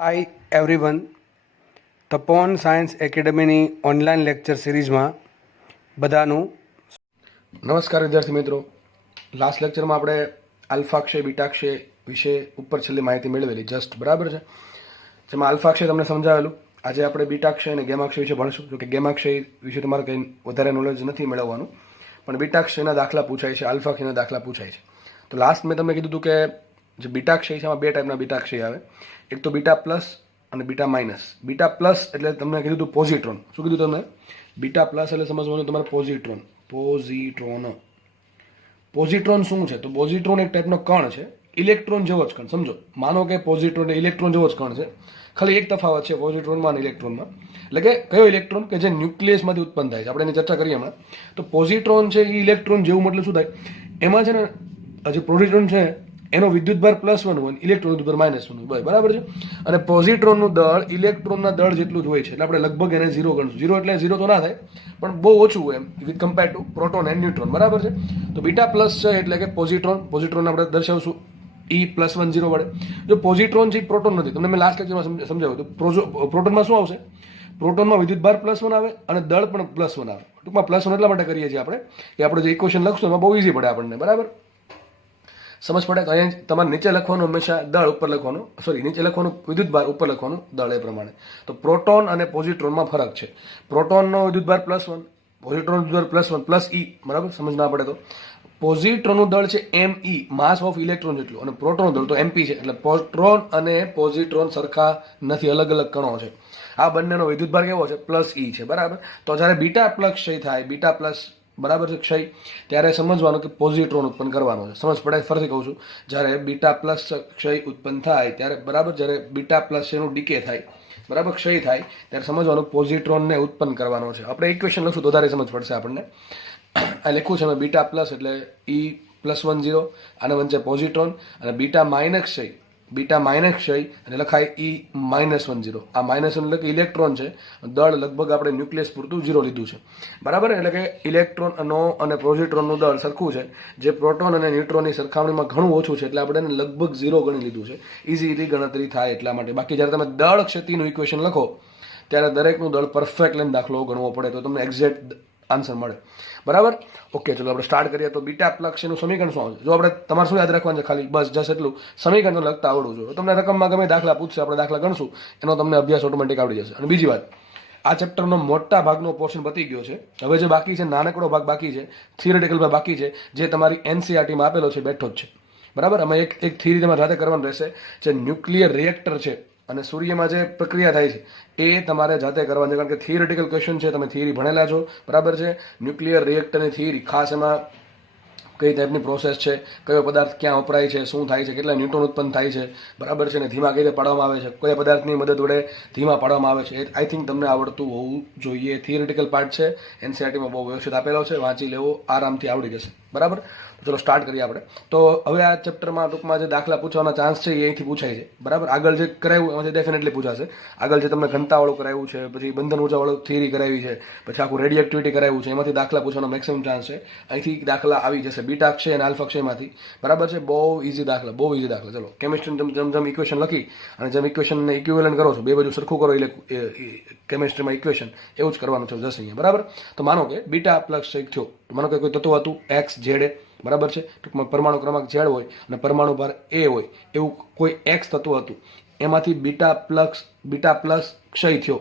હાય everyone, Tapon science એકેડમીની online lecture સિરીઝમાં બધાનું નમસ્કાર વિદ્યાર્થી મિત્રો. લાસ્ટ લેક્ચરમાં આપણે આલ્ફાક્ષય બીટાક્ષય વિશે ઉપર છેલ્લી માહિતી મેળવેલી જસ્ટ બરાબર છે, જેમાં આલ્ફાક્ષય તમને સમજાવેલું. આજે આપણે બીટાક્ષય અને ગેમાક્ષય વિશે ભણશું. જો કે ગેમાક્ષય વિશે તમારે કંઈ વધારે નોલેજ નથી મેળવવાનું, પણ બીટાક્ષયના દાખલા પૂછાય છે, આલ્ફાક્ષયના દાખલા પૂછાય છે. તો લાસ્ટ મેં તમને કીધું હતું કે જે બીટાક્ષય છે એમાં બે ટાઈપના બીટાક્ષય આવે. એક તો બીટા પ્લસ અને બીટા માઇનસ. બીટા પ્લસ એટલે તમને કીધું હતું પોઝિટ્રોન. શું કીધું તમને? બીટા પ્લસ એટલે સમજવાનું તમારે પોઝિટ્રોન. પોઝિટ્રોન શું છે? તો પોઝિટ્રોન એક ટાઈપનો કણ છે, ઇલેક્ટ્રોન જેવો જ કણ. સમજો, માનો કે પોઝિટ્રોન ઇલેક્ટ્રોન જેવો જ કણ છે, ખાલી એક તફાવત છે પોઝિટ્રોનમાં અને ઇલેક્ટ્રોનમાં. એટલે કે કયો ઇલેક્ટ્રોન? કે જે ન્યુક્લિયસમાંથી ઉત્પન્ન થાય છે. આપણે એની ચર્ચા કરીએ હમણાં. તો પોઝિટ્રોન છે એ ઇલેક્ટ્રોન જેવું, મતલબ શું થાય? એમાં છે ને જે પોઝિટ્રોન છે એનો વિદ્યુતભાર +1 હોય, ઇલેક્ટ્રોન વિદ્યુતભાર -1 હોય, બરાબર છે. અને પોઝિટ્રોનનું દળ ઇલેક્ટ્રોનના દળ જેટલું જ હોય છે, એટલે આપણે લગભગ એને 0 ગણશું. 0 એટલે 0 તો ના થાય, પણ બહુ ઓછું હોય am with compare to proton and neutron, બરાબર છે. તો બીટા પ્લસ છે એટલે કે પોઝિટ્રોન આપણે દર્શાવશું E+10 વડે. જો પોઝિટ્રોન છે પ્રોટોન નથી. તમને મેં લાસ્ટ લેક્ચરમાં સમજાવ્યું હતું. પ્રોટોનમાં શું આવશે? પ્રોટોનમાં વિદ્યુતભાર +1 આવે અને દળ પણ +1 આવે. ટૂંકમાં +1 એટલા માટે કરીએ છીએ આપણે કે આપણે જે ઇક્વેશન લખશું એમાં બહુ ઇઝી પડે આપણને, બરાબર સમજ પડે. તો અહીંયા તમારે નીચે લખવાનું હંમેશા દળ ઉપર લખવાનું, નીચે લખવાનું વિદ્યુતભાર, ઉપર લખવાનું દળ, એ પ્રમાણે. તો પ્રોટોન અને પોઝિટ્રોનમાં ફરક છે. પ્રોટોનનો વિદ્યુતભાર +1, પોઝિટ્રોન વિદ્યુતભાર +1 +E, બરાબર સમજ ના પડે તો. પોઝિટ્રોનનું દળ છે Me, માસ ઓફ ઇલેક્ટ્રોન જેટલું, અને પ્રોટોનનું દળ તો MP છે. એટલે પ્રોટોન અને પોઝિટ્રોન સરખા નથી, અલગ અલગ કણો છે. આ બંનેનો વિદ્યુતભાર કેવો છે? +E છે, બરાબર. તો જ્યારે બીટા પ્લસ ક્ષય થાય, બીટા પ્લસ બરાબર છે ક્ષય, ત્યારે સમજવાનું કે પોઝિટ્રોન ઉત્પન્ન કરવાનો છે. સમજ પડે? ફરીથી કહું છું, જ્યારે બીટા પ્લસ ક્ષય ઉત્પન્ન થાય ત્યારે, બરાબર, જ્યારે બીટા પ્લસ એનું ડીકે થાય, બરાબર, ક્ષય થાય, ત્યારે સમજવાનું પોઝિટ્રોનને ઉત્પન્ન કરવાનો છે. આપણે ઇક્વેશન લખશું તો વધારે સમજ પડશે આપણને. આ લખ્યું છે મેં બીટા પ્લસ એટલે E+10, આને વચ્ચે પોઝિટ્રોન, અને બીટા માઇનસ ક્ષય અને લખાય E-10. આ -1 એટલે કે ઇલેક્ટ્રોન છે. દળ લગભગ આપણે ન્યુક્લિયસ પૂરતું 0 લીધું છે, બરાબર. એટલે કે ઇલેક્ટ્રોનનો અને પોઝિટ્રોનનું દળ સરખું છે, જે પ્રોટોન અને ન્યુટ્રોનની સરખામણીમાં ઘણું ઓછું છે. એટલે આપણે એને લગભગ 0 ગણી લીધું છે. ઇઝીલી ગણતરી થાય એટલા માટે. બાકી જ્યારે તમે દળ ક્ષતિનું ઇક્વેશન લખો ત્યારે દરેકનું દળ પરફેક્ટ લઈને દાખલો ગણવો પડે, તો તમને એક્ઝેક્ટ આન્સર મળે, બરાબર. ઓકે, ચલો આપણે સ્ટાર્ટ કરીએ. તો બીટા પ્લસનું સમીકરણ શું આવશે? જો આપણે તમારે શું યાદ રાખવાનું છે? ખાલી બસ જસ્ટ એટલું, સમીકરણ લખતા આવડવું જોઈએ. તમને રકમમાં ગમે દાખલા પૂછશે, આપણે દાખલા ગણશું, એનો તમને અભ્યાસ ઓટોમેટિક આવડી જશે. અને બીજી વાત, આ ચેપ્ટરનો મોટા ભાગનો પોર્શન પતી ગયો છે. હવે જે બાકી છે, નાનકડો ભાગ બાકી છે, થિયરેટિકલ ભાગ બાકી છે, જે તમારી NCERTમાં આપેલો છે, બેઠો જ છે, બરાબર. આમાં એક થિયરી તમારે જાતે કરવાનું રહેશે. જે ન્યુક્લિયર રિએક્ટર છે અને સૂર્યમાં જે પ્રક્રિયા થાય છે એ તમારે જાતે કરવાની છે, કારણ કે થિયરિટિકલ ક્વેશ્ચન છે, તમે થિયરી ભણેલા છો, બરાબર છે. ન્યુક્લિયર રિએક્ટરની થિયરી, ખાસ એમાં કઈ ટાઈપની પ્રોસેસ છે, કયો પદાર્થ ક્યાં વપરાય છે, શું થાય છે, કેટલા ન્યુટ્રોન ઉત્પન્ન થાય છે, બરાબર છે, ને ધીમા કઈ રીતે પાડવામાં આવે છે, કયા પદાર્થની મદદ વડે ધીમા પાડવામાં આવે છે, એ આઈ થિંક તમને આવડતું હોવું જોઈએ. થિયરિટિકલ પાર્ટ છે, NCERTમાં બહુ વ્યવસ્થિત આપેલો છે, વાંચી લેવો, આરામથી આવડી જશે, બરાબર. ચલો સ્ટાર્ટ કરીએ આપણે. તો હવે આ ચેપ્ટરમાં ટૂંકમાં જે દાખલા પૂછવાના ચાન્સ છે એ અહીંથી પૂછાય છે, બરાબર. આગળ જે કરાવ્યું એમાંથી ડેફિનેટલી પૂછાશે. આગળ જે તમને ઘનતાવાળું કરાવ્યું છે, પછી બંધન ઊર્જાવાળું થિયરી કરાવી છે, પછી આખું રેડિએક્ટિવિટી કરાવ્યું છે, એમાંથી દાખલા પૂછવાનો મેક્સિમમ ચાન્સ છે. અહીંથી દાખલા આવી જશે બીટા અક્ષય અને આલ્ફા અક્ષયમાંથી, બરાબર છે. બહુ ઇઝી દાખલા. ચલો કેમિસ્ટ્રી જેમ ઇક્વેશન લખી અને જેમ ઇક્વેશનને ઇક્વિવેલન્ટ કરો છો, બે બાજુ સરખું કરો, એટલે કેમિસ્ટ્રીમાં ઇક્વેશન એવું જ કરવાનું છે જશે અહીંયા, બરાબર. તો માનો કે બીટા પ્લસ ક્ષય થયો, માનો કે કોઈ તત્વ હતું X, Z, બરાબર છે. ટૂંકમાં પરમાણુ ક્રમાંક Z હોય અને પરમાણુ ભાર A હોય એવું કોઈ X તત્વ હતું. એમાંથી બીટા પ્લસ ક્ષય થયો.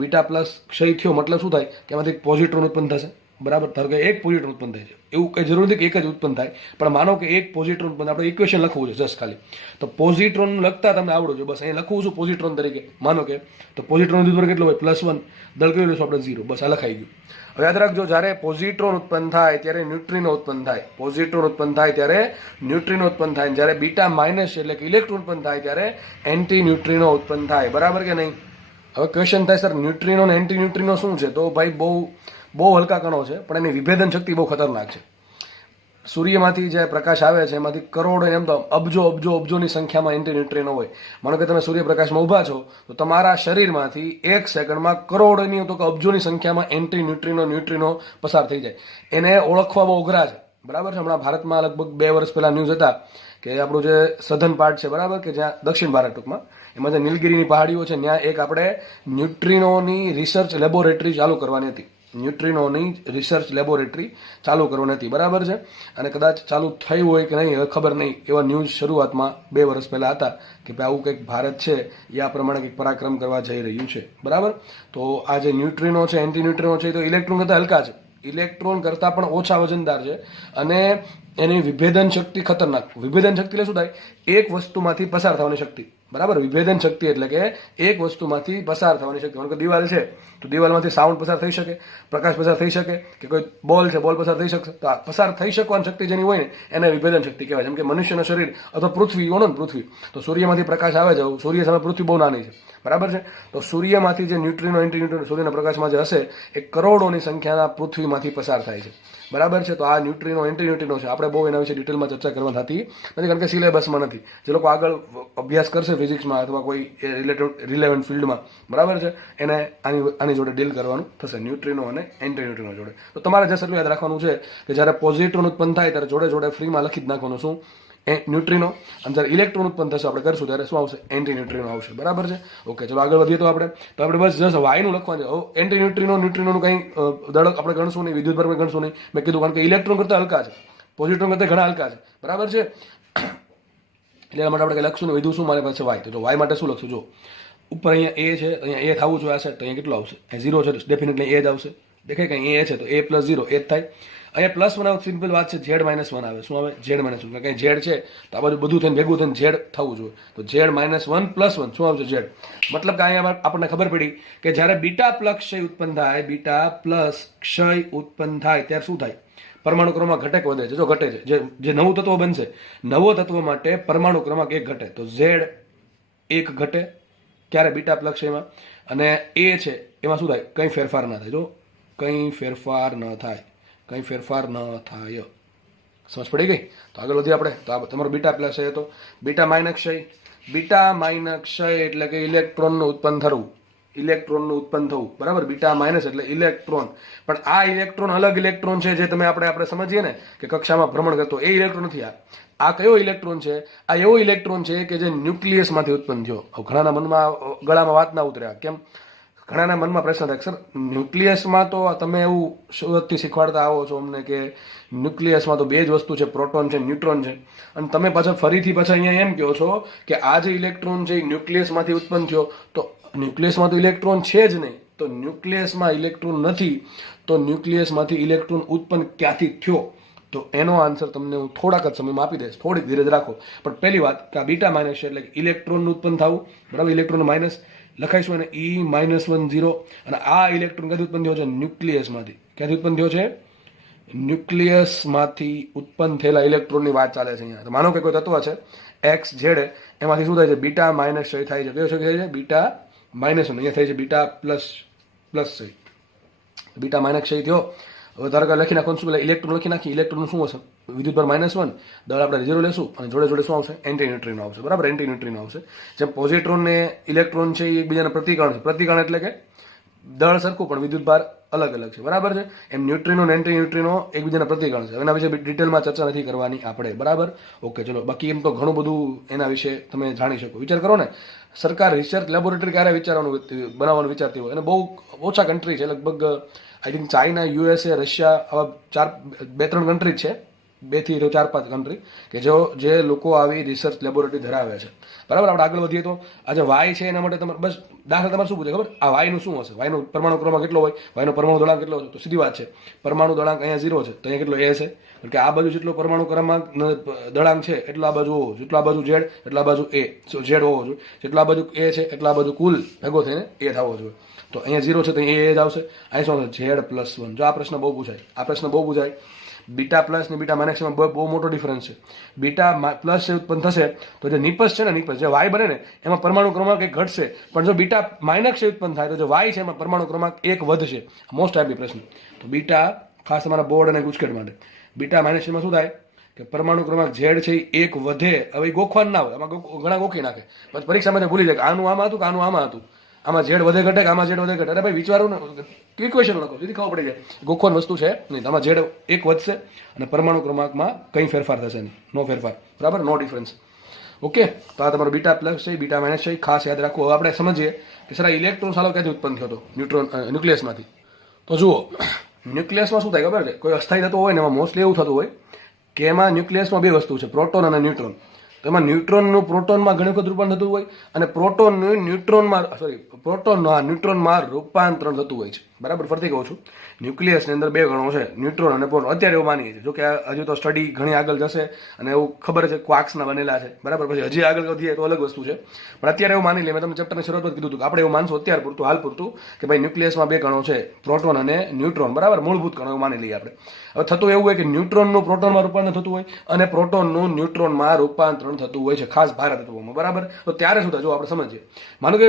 બીટા પ્લસ ક્ષય થયો મતલબ શું થાય? કે એમાંથી પોઝિટ્રોન ઉત્પન્ન થશે, બરાબર. ધારો કે એક પોઝિટ્રોન ઉત્પન્ન થાય છે, એવું કંઈ જરૂર નથી કે એક જ ઉત્પન્ન થાય, પણ માનો કે એક પોઝિટ્રોન ઉત્પન્ન, આપણે ઇક્વેશન લખવું છે જસ્ટ ખાલી. તો પોઝિટ્રોન લખતા તમને આવડવું છે, બસ અહીં લખવું છું પોઝિટ્રોન તરીકે. માનો કે તો પોઝિટ્રોન વિદ્યુતભાર કેટલો હોય? +1. દળ કયું લઈશું આપણે? 0. બસ આ લખાઈ ગયું. હવે યાદ રાખજો, જ્યારે પોઝિટ્રોન ઉત્પન્ન થાય ત્યારે ન્યુટ્રિનો ઉત્પન્ન થાય. પોઝિટ્રોન ઉત્પન્ન થાય ત્યારે ન્યુટ્રિનો ઉત્પન્ન થાય. જ્યારે બીટા માઇનસ એટલે કે ઇલેક્ટ્રોન ઉત્પન્ન થાય ત્યારે એન્ટી ન્યુટ્રિનો ઉત્પન્ન થાય, બરાબર કે નહીં? હવે ક્વેશ્ચન થાય, સર ન્યુટ્રિનો અને એન્ટી ન્યુટ્રિનો શું છે? તો ભાઈ બહુ હલકા કણો છે, પણ એની વિભેદન શક્તિ બહુ ખતરનાક છે. સૂર્યમાંથી જે પ્રકાશ આવે છે એમાંથી કરોડો, એમ તો અબજોની સંખ્યામાં એન્ટી ન્યુટ્રિનો હોય. માનો કે તમે સૂર્યપ્રકાશમાં ઊભા છો તો તમારા શરીરમાંથી 1 સેકન્ડમાં કરોડોની તો કે અબજોની સંખ્યામાં એન્ટી ન્યુટ્રિનો પસાર થઈ જાય. એને ઓળખવા બહુ અઘરા છે, બરાબર છે. હમણાં ભારતમાં લગભગ 2 વર્ષ પહેલા ન્યૂઝ હતા કે આપણું જે સધન પાર્ટ છે બરાબર, કે જ્યાં દક્ષિણ ભારત ટૂંકમાં, એમાં જે નીલગિરીની પહાડીઓ છે ત્યાં એક આપણે ન્યુટ્રિનોની રિસર્ચ લેબોરેટરી ચાલુ કરવાની હતી. ન્યુટ્રિનોની રિસર્ચ લેબોરેટરી ચાલુ કરવાની હતી, બરાબર છે. અને કદાચ ચાલુ થયું હોય કે નહીં હવે ખબર નહીં, એવા ન્યૂઝ શરૂઆતમાં 2 વર્ષ પહેલા હતા કે ભાઈ આવું કંઈક ભારત છે એ આ પ્રમાણે કંઈક પરાક્રમ કરવા જઈ રહ્યું છે, બરાબર. તો આ જે ન્યુટ્રિનો છે, એન્ટી ન્યુટ્રિનો છે, એ તો ઇલેક્ટ્રોન કરતાં હલકા છે, ઇલેક્ટ્રોન કરતાં પણ ઓછા વજનદાર છે, અને એની વિભેદન શક્તિ ખતરનાક. વિભેદન શક્તિ એટલે શું થાય? એક વસ્તુમાંથી પસાર થવાની શક્તિ, બરાબર. વિભેદન શક્તિ એટલે કે એક વસ્તુમાંથી પસાર થવાની શક્તિ. કારણ કે દિવાલ છે તો દિવાલમાંથી સાઉન્ડ પસાર થઈ શકે, પ્રકાશ પસાર થઈ શકે, કે કોઈ બોલ છે બોલ પસાર થઈ શકશે. તો આ પસાર થઈ શકવાની શક્તિ જેની હોય ને એને વિભેદન શક્તિ કહેવાય. જેમ કે મનુષ્યનું શરીર અથવા પૃથ્વી ગણો ને, પૃથ્વી તો સૂર્યમાંથી પ્રકાશ આવે છે, સૂર્ય સામે પૃથ્વી બહુ નાની છે, બરાબર છે. તો સૂર્યમાંથી જે ન્યુટ્રિનો એન્ટી ન્યુટ્રિનો સૂર્યના પ્રકાશમાં જે હશે એ કરોડોની સંખ્યાના પૃથ્વીમાંથી પસાર થાય છે, બરાબર છે. તો આ ન્યુટ્રિનો એન્ટી ન્યુટ્રિનો છે, આપણે બહુ એના વિશે ડિટેલમાં ચર્ચા કરવા થતી નથી, કારણ કે સિલેબસમાં નથી. જે લોકો આગળ અભ્યાસ કરશે ફિઝિક્સમાં અથવા કોઈ રિલેવન્ટ ફિલ્ડમાં, બરાબર છે, એને આની જોડે ડીલ કરવાનું થશે, ન્યુટ્રિનો અને એન્ટી ન્યુટ્રિનો જોડે. તો તમારે જस्ट એટલું યાદ રાખવાનું છે કે જ્યારે પોઝિટ્રોન ઉત્પન્ન થાય ત્યારે જોડે જોડે ફ્રીમાં લખી જ નાખવાનું શું? ન્યુટ્રિનો. અને જ્યારે ઇલેક્ટ્રોન ઉત્પન્ન થશે આપણે કરશું ત્યારે શું આવશે? એન્ટી ન્યુટ્રિનો આવશે, બરાબર છે. ઓકે, ચલો આગળ વધીએ. તો આપણે બસ જસ્ટ વાયનું લખવાનું છે. એન્ટી ન્યુટ્રિનો ન્યુટ્રિનોનું કંઈ દળક આપણે ગણશું નહીં, વિદ્યુત ભાર ગણશું નહીં, મેં કીધું, કારણ કે ઇલેક્ટ્રોન કરતાં હલકા છે, પોઝિટ્રોન કરતાં ઘણા હલકા છે, બરાબર છે. એટલે એના માટે આપણે કંઈ લખશું નહીં. વધુ શું મારી પાસે વાય, તો જો વાય માટે શું લખશું? જો ઉપર અહીંયા એ છે, અહીંયા એ થવું જોઈએ આ સાઈડ, તો અહીંયા કેટલું આવશે? અહીં 0 છે, ડેફિનેટલી એ જ આવશે. દેખાય કે અહીં એ છે તો એ પ્લસ 0 એ જ થાય. અહીંયા +1 આવે, સિમ્પલ વાત છે, Z-1 આવે. શું આવે? Z-1. કંઈ Z છે તો આ બાજુ બધું થઈને ભેગું થઈને Z થવું જોઈએ. તો Z-1 +1 શું આવશે? Z. મતલબ કે અહીંયા આપણને ખબર પડી કે જ્યારે બીટા પ્લસ ક્ષય ઉત્પન્ન થાય, બીટા પ્લસ ક્ષય ઉત્પન્ન થાય ત્યારે શું થાય? પરમાણુ ક્રમાંક ઘટે કે વધે છે? જો ઘટે છે. જે નવું તત્વ બનશે, નવો તત્વ માટે પરમાણુ ક્રમાંક 1 ઘટે. તો Z1 ઘટે ક્યારે? બીટા પ્લસ ક્ષયમાં. અને એ છે એમાં શું થાય? કંઈ ફેરફાર ના થાય. જો કંઈ ફેરફાર ન થાય, કંઈ ફેરફાર ન થાય. સમજ પડી ગઈ? તો આગળ વધીએ આપણે. તો આ તમારો બીટા પ્લસ છે, તો બીટા માઇનસ ક્ષય. બીટા માઇનસ ક્ષય એટલે કે ઇલેક્ટ્રોનનું ઉત્પન્ન થવું, ઇલેક્ટ્રોનનું ઉત્પન્ન થવું, બરાબર. બીટા માઇનસ એટલે ઇલેક્ટ્રોન. પણ આ ઇલેક્ટ્રોન અલગ ઇલેક્ટ્રોન છે, જે તમે આપણે સમજીએ ને કે કક્ષામાં ભ્રમણ કરતો એ ઇલેક્ટ્રોન નથી. આ કયો ઇલેક્ટ્રોન છે? આ એવો ઇલેક્ટ્રોન છે કે જે ન્યુક્લિયસમાંથી ઉત્પન્ન થયો. ઘણાના મનમાં ગળામાં વાત ના ઉતર્યા. કેમ? ઘણાના મનમાં પ્રશ્ન થાય, સર ન્યુક્લિયસમાં તો તમે એવું શરૂઆતથી શીખવાડતા આવો છો અમને કે ન્યુક્લિયસમાં તો 2 જ વસ્તુ છે, પ્રોટોન છે, ન્યુટ્રોન છે, અને તમે પાછા ફરીથી અહીંયા એમ કહો છો કે આ જે ઇલેક્ટ્રોન છે એ ન્યુક્લિયસમાંથી ઉત્પન્ન થયો. તો ન્યુક્લિયસમાં તો ઇલેક્ટ્રોન છે જ નહીં, તો ન્યુક્લિયસમાં ઇલેક્ટ્રોન નથી, તો ન્યુક્લિયસમાંથી ઇલેક્ટ્રોન ઉત્પન્ન ક્યાંથી થયો? તો એનો આન્સર તમને હું થોડાક જ સમયમાં આપી દઈશ, થોડીક ધીરજ રાખો. પણ પહેલી વાત કે આ બીટા માઇનસ છે એટલે ઇલેક્ટ્રોનનું ઉત્પન્ન થવું, બરાબર. ઇલેક્ટ્રોન માઇનસ લખાઈશું અને E-1 0. અને આ ઇલેક્ટ્રોન ક્યાંથી ઉત્પન્ન થયો છે? ન્યુક્લિયસમાંથી. ક્યાંથી ઉત્પન્ન થયો છે? ન્યુક્લિયસમાંથી ઉત્પન્ન થયેલા ઇલેક્ટ્રોનની વાત ચાલે છે અહીંયા. તો માનો કે કોઈ તત્વ છે XZ, એમાંથી શું થાય છે? બીટા માઇનસ ક્ષય થાય છે. કયો ક્ષય થાય છે? Beta minus. અહીંયા થાય છે બીટા પ્લસ ક્ષય. બીટા માઇનસ ક્ષય થયો. હવે ધારો કે લખી નાખવાનું, શું પેલા ઇલેક્ટ્રોન લખી નાખી. ઇલેક્ટ્રોનનું શું હશે? વિદ્યુતભાર -1, દળ આપણે 0 લેશું અને જોડે જોડે શું આવશે? એન્ટી ન્યુટ્રિનો આવશે, બરાબર. એન્ટી ન્યુટ્રિનો આવશે. જેમ પોઝિટ્રોન ને ઇલેક્ટ્રોન છે એ એકબીજાના પ્રતિકર્ણ છે. પ્રતિકર્ણ એટલે કે દળ સરખું પણ વિદ્યુતભાર અલગ અલગ છે, બરાબર છે. એમ ન્યુટ્રિનો અને એન્ટી ન્યુટ્રિનો એકબીજાના પ્રતિકર્ણ છે. એના વિશે ડિટેલમાં ચર્ચા નથી કરવાની આપણે, બરાબર. ઓકે, ચલો. બાકી એમ તો ઘણું બધું એના વિશે તમે જાણી શકો. વિચાર કરો ને, સરકાર રિસર્ચ લેબોરેટરી ક્યારે બનાવવાનું વિચારતી હોય? અને બહુ ઓછા કન્ટ્રી છે, લગભગ I think China, USA, Russia, આવા 2-3 કન્ટ્રી છે, 2 થી 4-5 કન્ટ્રી કે જે લોકો આવી રિસર્ચ લેબોરેટરી ધરાવે છે, બરાબર. આપણે આગળ વધીએ તો આ જે વાય છે એના માટે તમારે બસ દાખલા તમારે શું પૂછે ખબર? આ વાયનું શું હશે? વાયનો પરમાણુ ક્રમાંક કેટલો હોય? વાયનો પરમાણુ દળાંક કેટલો હોય? તો સીધી વાત છે, પરમાણુ દળાંક અહીંયા 0 છે, તો અહીંયા કેટલો A છે? કારણ કે આ બાજુ જેટલો પરમાણુ ક્રમાંક દળાંક છે એટલો આ બાજુ હોવો જોઈએ, જેટલો આ બાજુ Z એટલો આ બાજુ Z હોવો જોઈએ, જેટલો આ બાજુ A છે એટલો આ બાજુ કુલ ભેગો થઈને A થવો જોઈએ. તો અહીંયા 0 છે તો અહીંયા A જ આવશે. અહીં શું આવશે? Z+1. જો આ પ્રશ્ન બહુ પૂછાય, બીટા પ્લસ ને બીટા માઇનસમાં બહુ મોટો ડિફરન્સ છે. બીટા પ્લસ ઉત્પન્ન થશે તો જે નિપસ છે ને, નિપસ જે વાય બને ને એમાં પરમાણુ ક્રમાંક 1 ઘટશે, પણ જો બીટા માઇનસ ઉત્પન્ન થાય તો જે વાય છે એમાં પરમાણુ ક્રમાંક 1 વધશે. મોસ્ટ આઈપી પ્રશ્ન. તો બીટા ખાસ તમારા બોર્ડ અને ગુજકેટ માટે, બીટા માઇનસમાં શું થાય કે પરમાણુ ક્રમાંક Z છે એ 1 વધે. હવે ગોખવાનું ના હોય, આમાં ઘણા ગોખી નાખે, પછી પરીક્ષામાં ભૂલી જાય કે આનું આમાં હતું કે આનું આમાં હતું. આમાં ઝેડ વધે ઘટે કે આમાં ઝેડ વધે ઘટે, અરે ભાઈ વિચારો ને, ઇક્વેશન લખો, સીધી ખબર પડી જાય ગોખવાની વસ્તુ છે નહીં. આમાં ઝેડ એક વધશે અને પરમાણુ ક્રમાંકમાં કંઈ ફેરફાર થશે નહીં, નો ફેરફાર, બરાબર, નો ડિફરન્સ. ઓકે, તો આ તમારો બીટા પ્લસ છે, બીટા માઇનસ છે, ખાસ યાદ રાખવું. હવે આપણે સમજીએ કે સર આ ઇલેક્ટ્રોન સાલો ક્યાંથી ઉત્પન્ન થયો હતો? ન્યુક્લિયસમાંથી. તો જુઓ, ન્યુક્લિયસમાં શું થાય ખબર છે? કોઈ અસ્થાયી થતું હોય ને એમાં મોસ્ટલી એવું થતું હોય કે એમાં ન્યુક્લિયસમાં બે વસ્તુ છે, પ્રોટોન અને ન્યુટ્રોન. તો એમાં ન્યુટ્રોનનું પ્રોટોનમાં ઘણી વખત રૂપાંતર થતું હોય અને પ્રોટોનનું ન્યુટ્રોનમાં રૂપાંતરણ થતું હોય છે, બરાબર. ફરતી કહું છું, ન્યુક્લિયસની અંદર બે ગણો છે, ન્યુટ્રોન અને પ્રોટોન. અત્યારે એવું માનીએ છીએ, જો કે હજુ તો સ્ટડી ઘણી આગળ જશે અને એવું ખબર છે ક્વાર્ક્સના બનેલા છે, બરાબર. પછી હજી આગળ વધીએ તો અલગ વસ્તુ છે, પણ અત્યારે એવું માની લઈએ. મેં તમને ચેપ્ટરની શરૂઆતમાં કીધું હતું કે આપણે એવું માનશું અત્યાર પૂરતું, હાલ પૂરતું, કે ભાઈ ન્યુક્લિયસમાં બે ગણો છે, પ્રોટોન અને ન્યુટ્રોન, બરાબર. મૂળભૂત ગણો એવું માની લઈએ આપણે. હવે થતું એવું હોય કે ન્યુટ્રોનનું પ્રોટોનમાં રૂપાંતર થતું હોય અને પ્રોટોનનું ન્યુટ્રોનમાં રૂપાંતરણ થતું હોય છે, ખાસ ભારત તત્વોમાં, બરાબર. તો ત્યારે શું થાય જો આપણે સમજીએ. માનો કે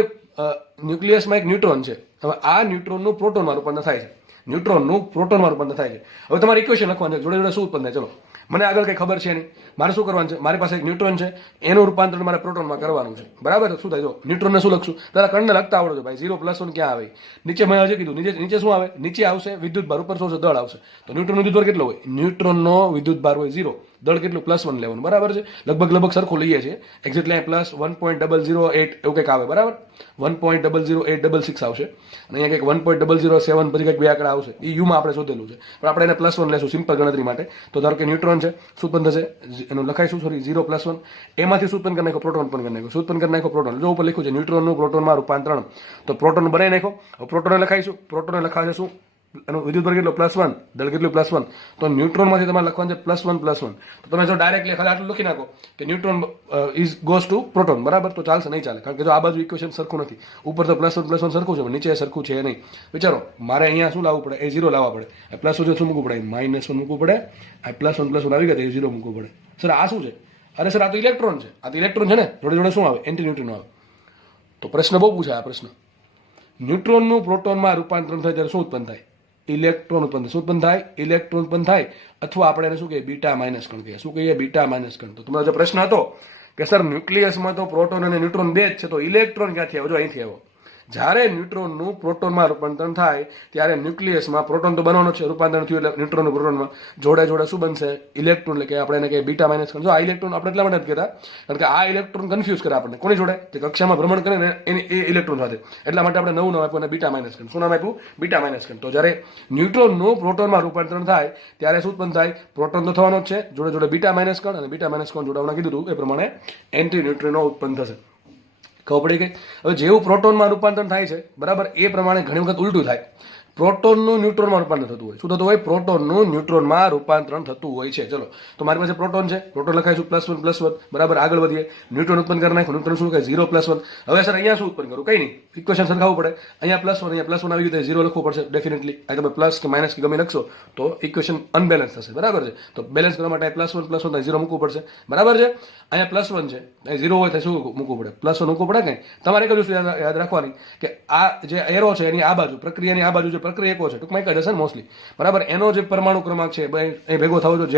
ન્યુક્લિયસમાં એક ન્યુટ્રોન છે, હવે આ ન્યુટ્રોનનું પ્રોટોનમાં રૂપાંતર થાય છે, ન્યુટ્રોનનું પ્રોટોનમાં રૂપાંતર થાય છે. હવે તમારે ઇક્વેશન લખવાનું છે, જોડે જોડે શું ઉત્પન્ન થાય? ચલો, મને આગળ કંઈ ખબર છે નહીં, મારે શું કરવાનું છે? મારી પાસે એક ન્યુટ્રોન છે, એનું રૂપાંતર મારે પ્રોટોનમાં કરવાનું છે, બરાબર. શું થાય જો ન્યુટ્રોનને શું લખશું? પહેલા કણને લખતા આવડો છો ભાઈ. 0+1 ક્યાં આવે? નીચે મેં હજી કીધું, નીચે શું આવે? નીચે આવશે વિદ્યુત ભાર, ઉપર શું છે? દળ આવશે. તો ન્યુટ્રોન વિદ્યુત ભાર કેટલો હોય? ન્યુટ્રોનનો વિદ્યુત ભાર હોય 0, દળ કેટલું? +1 લેવાનું, બરાબર છે. લગભગ સરખું લઈએ છીએ, એક્ઝેક્ટલી +1.008 એવું કંઈક આવે, બરાબર. 1.00866 આવશે અને અહીંયા કંઈક 1.007 પછી કંઈક બે આંકડા આવશે. એ યુમાં આપણે શોધેલું છે, પણ આપણે એને +1 લેશું સિમ્પલ ગણતરી માટે. તો ધારો કે ન્યુટ્રોન છે, શું ઉત્પન્ન થશે? એનું લખાઈશું, સોરી, 0+1. એમાંથી શું ઉત્પન્ન કરી નાખો? પ્રોટોન ઉત્પન્ન કરી નાખો. શું ઉત્પન્ન કરી નાખો? પ્રોટોન. જો ઉપર લખ્યું છે ન્યુટ્રોનનું પ્રોટોનમાં રૂપાંતરણ, તો પ્રોટોન બનાવી નાખો. પ્રોટોનને લખાઈશું, પ્રોટોનને લખાશે શું? એનું વિદ્યુત ભાર કેટલો? +1, દળ કેટલું? +1. તો ન્યુટ્રોનમાંથી તમારે લખવાનું છે +1. તો તમે જો ડાયરેક્ટલી ખાલી આટલું લખી નાખો કે neutron is goes to proton, બરાબર, તો ચાલશે? નહીં ચાલે, કારણ કે જો આ બાજુ ઇક્વેશન સરખું નથી. ઉપર તો +1 સરખું છે, પણ નીચે સરખું છે નહીં. વિચારો, મારે અહીંયા શું લાવવું પડે? એ 0 લાવવા પડે. +1 શું મૂકવું પડે? -1 મૂકવું પડે. આ +1 આવી ગયા તો એ 0 મૂકવું પડે. સર આ શું છે? અરે સર આ તો ઇલેક્ટ્રોન છે. આ તો ઇલેક્ટ્રોન છે ને, જોડે જોડે શું આવે? એન્ટી ન્યુટ્રિનો આવે. તો પ્રશ્ન બહુ પૂછાય આ પ્રશ્ન. ન્યુટ્રોનનું પ્રોટોનમાં રૂપાંતરણ થાય ત્યારે શું ઉત્પન્ન થાય? ઇલેક્ટ્રોન ઉત્પન્ન થાય. શું ઉત્પન્ન થાય? ઇલેક્ટ્રોન ઉત્પન્ન થાય, અથવા આપણે એને શું કહીએ? બીટા માઇનસ કણ કહીએ. શું કહીએ? બીટા માઇનસ કણ. તો તમારો જે પ્રશ્ન હતો કે સર ન્યુક્લિયસમાં તો પ્રોટોન અને ન્યુટ્રોન બે જ છે, તો ઇલેક્ટ્રોન ક્યાંથી આવ્યો? જો અહીંથી આવ્યો. જ્યારે ન્યુટ્રોનનું પ્રોટોનમાં રૂપાંતરણ થાય ત્યારે ન્યુક્લિયસમાં પ્રોટોન તો બનવાનો છે, રૂપાંતરણ થયું એટલે ન્યુટ્રોનનું પ્રોટોનમાં જોડે જોડે શું બનશે? ઇલેક્ટ્રોન. એટલે કે આપણે એને કહીએ બીટા માઇનસ કણ. જો આ ઇલેક્ટ્રોન આપણે એટલા માટે કહેતા કારણ કે આ ઇલેક્ટ્રોન કન્ફ્યુઝ કરે આપણને. કોની જોડે? તે કક્ષામાં ભ્રમણ કરે ને એ ઇલેક્ટ્રોન સાથે. એટલા માટે આપણે નવું નામ આપ્યું અને બીટા માઇનસ કણ. શું નામ આપ્યું? બીટા માઇનસ કણ. તો જ્યારે ન્યુટ્રોનનું પ્રોટોનમાં રૂપાંતરણ થાય ત્યારે શું ઉત્પન્ન થાય? પ્રોટોન તો થવાનો જ છે, જોડે જોડે બીટા માઇનસ કણ, અને બીટા માઇનસ કણ જોડાવવાનું કીધું હતું એ પ્રમાણે એન્ટી ન્યુટ્રિનો ઉત્પન્ન થશે. ખબર પડી ગઈ? હવે જેવું પ્રોટોનમાં રૂપાંતરણ થાય છે, બરાબર, એ પ્રમાણે ઘણી વખત ઉલટું થાય. પ્રોટોનનું ન્યુટ્રોનમાં રૂપાંતર થતું હોય. શું થતું હોય? પ્રોટોનનું ન્યુટ્રોનમાં રૂપાંતરણ થતું હોય છે. ચલો, તો મારી પાસે પ્રોટોન છે, પ્રોટોન લખાઈશું +1, બરાબર. આગળ વધીએ, ન્યુટ્રોન ઉત્પન્ન કરી નાખો. ન્યુટ્રોન શું કહે? 0+1. હવે સર અહીંયા શું ઉત્પન્ન કરું? કંઈ નહીં, ઇક્વેશન સરખાવવું પડે. અહીંયા +1, અહીંયા +1 આવી ગયું, 0 લખવું પડશે ડેફિનેટલી. આ તમે પ્લસ કે માઇનસ કે ગમે લખશો તો ઇક્વેશન અનબેલેન્સ થશે, બરાબર છે. તો બેલેન્સ કરવા માટે +1 0 મૂકવું પડશે, બરાબર છે. અહીંયા +1 છે, 0 હોય તો શું મૂકવું પડે? +1 મૂકવું પડે. કંઈ તમારે એક જ વસ્તુ યાદ રાખવાની કે આ જે એરો છે એની આ બાજુ, પ્રક્રિયાની આ બાજુ જે પ્રક્રિયકો છે, ટૂંકમાં એક જ હશે ને મોસ્ટલી, બરાબર. એનો જે પરમાણુ ક્રમાંક છે એ ભેગો થવો જો Z,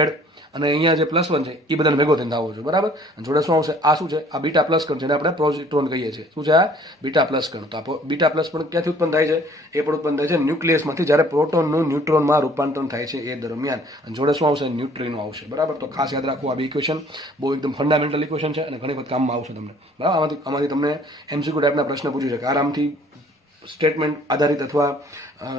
અને અહીંયા જે +1 છે એ બધાને ભેગો થઈને થવો જોઈએ, બરાબર. અને જોડે શું આવશે? આ શું છે? આ બીટા પ્લસ કણ છે, એને આપણે પોઝિટ્રોન કહીએ છીએ. શું છે આ? બીટા પ્લસ કણ. તો આ બીટા પ્લસ પણ ક્યાંથી ઉત્પન્ન થાય છે? એ પણ ઉત્પન્ન થાય છે ન્યુક્લિયસમાંથી, જ્યારે પ્રોટોનનું ન્યુટ્રોનમાં રૂપાંતરણ થાય છે એ દરમિયાન. અને જોડે શું આવશે? ન્યુટ્રિનો આવશે, બરાબર. તો ખાસ યાદ રાખવું, આ બે ઇક્વેશન બહુ એકદમ ફંડામેન્ટલ ઇક્વેશન છે અને ઘણી વખત કામમાં આવશે તમને, બરાબર. આમાંથી તમને MCQ ટાઈપના પ્રશ્ન પૂછી શકે આરામથી. સ્ટેટમેન્ટ આધારિત અથવા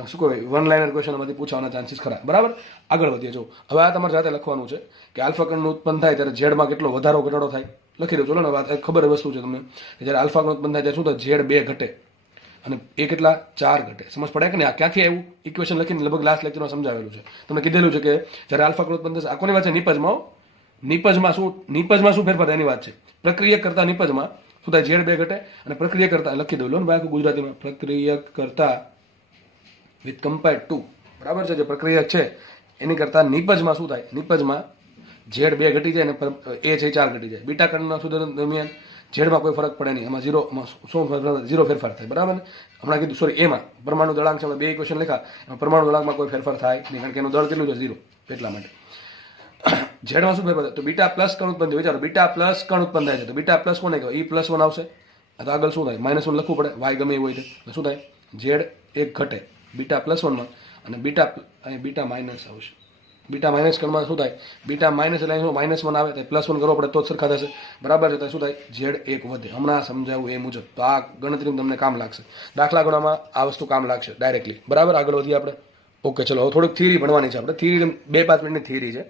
શું કહેવાય વન લાઇનર ક્વેશ્ચન એમાંથી પૂછવાના ચાન્સીસ ખરા, બરાબર. આગળ વધીએ. જો હવે આ તમારે જાતે લખવાનું છે કે આલ્ફા કણનું ઉત્પન્ન થાય ત્યારે ઝેડમાં કેટલો વધારો ઘટાડો થાય. લખી દો, ચલો ને. વાત ખબર વસ્તુ છે તમને કે જ્યારે આલ્ફા કણ ઉત્પન્ન થાય ત્યારે શું થાય? ઝેડ 2 ઘટે અને એ કેટલા? 4 ઘટે. સમજ પડે કે નહીં? આ ક્યાંથી આવ્યું? ઇક્વેશન લખીને લગભગ લાસ્ટ લેક્ચરમાં સમજાવેલું છે. તમને કીધેલું છે કે જ્યારે આલ્ફા કણ ઉત્પન્ન થશે, આ કોની વાત છે? નિપજમાં શું ફેરફાર એની વાત છે. પ્રક્રિયક કરતા નિપજમાં શું થાય? ઝેડ 2 ઘટે અને પ્રક્રિયા કરતા, લખી દઉં લો ને ભાઈ ગુજરાતીમાં, પ્રક્રિયક કરતા વિથ કમ્પેર્ડ ટુ, બરાબર છે, જે પ્રક્રિયક છે એની કરતા નિપજમાં શું થાય? નિપજમાં ઝેડ 2 ઘટી જાય અને એ છે 4 ઘટી જાય. બીટા કણના સુધારણ દરમિયાન ઝેડમાં કોઈ ફરક પડે નહીં, એમાં ઝીરો ફેરફાર થાય, બરાબર ને. હમણાં કીધું, સોરી, એમાં પરમાણુ દળાંક છે, બે ઇક્વેશન લખ્યા, એમાં પરમાણુ દળાંકમાં કોઈ ફેરફાર થાય નહીં, કારણ કે એનું દળ કેટલું છે? 0. એટલા માટે ઝેડમાં શું ફેરફાર થાય? તો બીટા પ્લસ કણ ઉત્પન્ન થાય. વિચારો, બીટા પ્લસ કણ ઉત્પન્ન થાય છે, તો બીટા પ્લસ કોને કહેવાય? E+1 આવશે, તો આગળ શું થાય? -1 લખવું પડે, વાય ગમે એ હોય તો શું થાય? ઝેડ એક ઘટે બીટા +1 માં અને બીટા માઇનસ આવશે. બીટા માઇનસ કણમાં શું થાય? બીટા માઇનસ એટલે શું -1 આવે તો +1 કરવો પડે તો જ સરખા થશે, બરાબર છે? તો શું થાય? ઝેડ એક વધે. હમણાં સમજાવું એ મુજબ, તો આ ગણતરી તમને કામ લાગશે, દાખલા ગણવામાં આ વસ્તુ કામ લાગશે ડાયરેક્ટલી, બરાબર? આગળ વધીએ આપણે. ઓકે, ચલો હવે થોડીક થિયરી ભણવાની છે આપણે. થિયરી 2-5 મિનિટની થિયરી છે.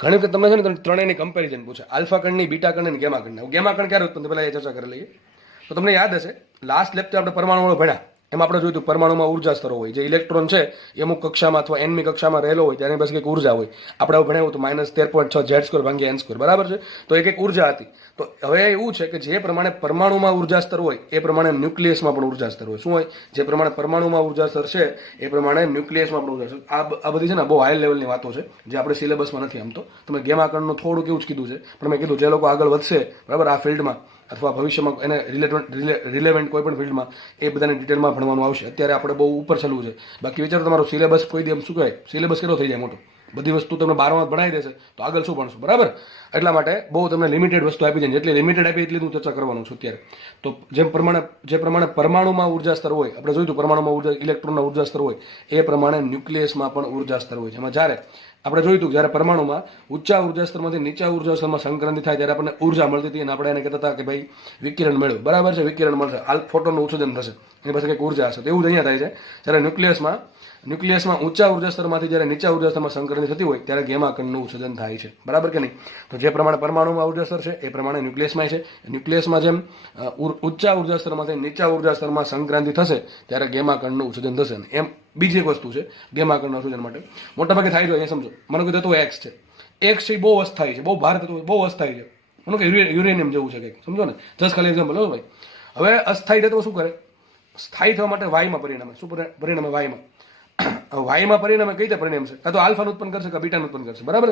ઘણી વખત તમને છે ને ત્રણેયની કમ્પેરિઝન પૂછે, આલ્ફા કણની, બીટા કણની અને ગેમા કણની. ગેમા કણ ક્યારે ઉત્પન્ન થાય પહેલા એ ચર્ચા કરી લઈએ. તો તમને યાદ હશે લાસ્ટ લેક્ચર આપણે પરમાણુઓ ભણ્યા, એમાં આપણે જોયું હતું પરમાણુમાં ઉર્જા સ્તરો હોય. જે ઇલેક્ટ્રોન છે એ અમુક કક્ષામાં અથવા nમી કક્ષામાં રહેલો હોય ત્યારે પછી કંઈક ઉર્જા હોય. આપણે ભણ્યું હતું -13.6 Z² ભાગ્યા n², બરાબર છે? તો એક ઉર્જા હતી. તો હવે એવું છે કે જે પ્રમાણે પરમાણુમાં ઉર્જા સ્તર હોય એ પ્રમાણે ન્યુક્લિયસમાં પણ ઉર્જા સ્તર હોય. શું હોય? જે પ્રમાણે પરમાણુમાં ઉર્જા સ્તર છે એ પ્રમાણે ન્યુક્લિયસમાં પણ ઉર્જા સ્તર. આ બધી છે ને બહુ હાઈ લેવલની વાતો છે જે આપણે સિલેબસમાં નથી. આમ તો તમે ગેમા કણનું થોડુંક એવું જ કીધું છે, પણ મેં કીધું જે લોકો આગળ વધશે, બરાબર, આ ફિલ્ડમાં અથવા ભવિષ્યમાં એને રિલેવન્ટ કોઈ પણ ફિલ્ડમાં, એ બધાને ડિટેલમાં ભણવાનું આવશે. અત્યારે આપણે બહુ ઉપર ચાલવું છે. બાકી વિચારો તમારો સિલેબસ કોઈ દી એમ શું કહેવાય, સિલેબસ કેટલો થઈ જાય મોટો, બધી વસ્તુ તમને 12માં ભણાવી દેશે તો આગળ શું ભણશું, બરાબર? એટલા માટે બહુ તમને લિમિટેડ વસ્તુ આપી છે, જેટલી લિમિટેડ આપી એટલી હું ચર્ચા કરવાનું છું અત્યારે. તો જે પ્રમાણે પરમાણુમાં ઉર્જા સ્તર હોય, આપણે જોયું પરમાણુમાં ઉર્જા, ઇલેક્ટ્રોનના ઉર્જા સ્તર હોય, એ પ્રમાણે ન્યુક્લિયસમાં પણ ઉર્જા સ્તર હોય છે. એમાં જ્યારે આપણે જોયું હતું જ્યારે પરમાણુમાં ઊંચા ઉર્જા સ્તરમાંથી નીચા ઉર્જા સ્તરમાં સંક્રાંતિ થાય ત્યારે આપણને ઉર્જા મળતી હતી અને આપણે એને કહેતા હતા કે ભાઈ વિકિરણ મેળવ્યું, બરાબર છે? વિકિરણ મળશે, ફોટોનનું ઉત્સર્જન થશે, એની પાસે કંઈક ઉર્જા હશે. તો એવું જ અહીંયા થાય છે જ્યારે ન્યુક્લિયસમાં ઊંચા ઉર્જા સ્તરમાંથી જ્યારે નીચા ઉર્જા સ્તરમાં સંક્રાંતિ થતી હોય ત્યારે ગેમા કણનું ઉત્સર્જન થાય છે, બરાબર કે નહીં? તો જે પ્રમાણે પરમાણુમાં ઉર્જા સ્તર છે એ પ્રમાણે ન્યુક્લિયસમાં છે. ન્યુક્લિયસમાં જેમ ઊંચા ઉર્જા સ્તરમાંથી નીચા ઉર્જા સ્તરમાં સંક્રાંતિ થશે ત્યારે ગેમા કણનું ઉત્સર્જન થશે. એમ બીજી એક વસ્તુ છે ગેમા કણના ઉત્સર્જન માટે મોટાભાગે થાય છે અહીંયા સમજો. મને કોઈ તત્વ એક્સ છે, એક્સ છે બહુ અસ્થાયી છે, બહુ ભારે તત્વ, બહુ અસ્થાયી છે. મને કે યુરેનિયમ જેવું છે કંઈક, સમજો ને? જસ્ટ ખાલી એક્ઝામ્પલ હો ભાઈ. હવે અસ્થાયી તત્વ શું કરે? સ્થાયી થવા માટે વાયમાં પરિણામે. શું પરિણામે? વાયમાં પરિણામે કઈ રીતે પરિણામ છે? કાં તો આલ્ફાનું ઉત્પન્ન કરશે કે બીટાનું ઉત્પન્ન કરશે, બરાબર?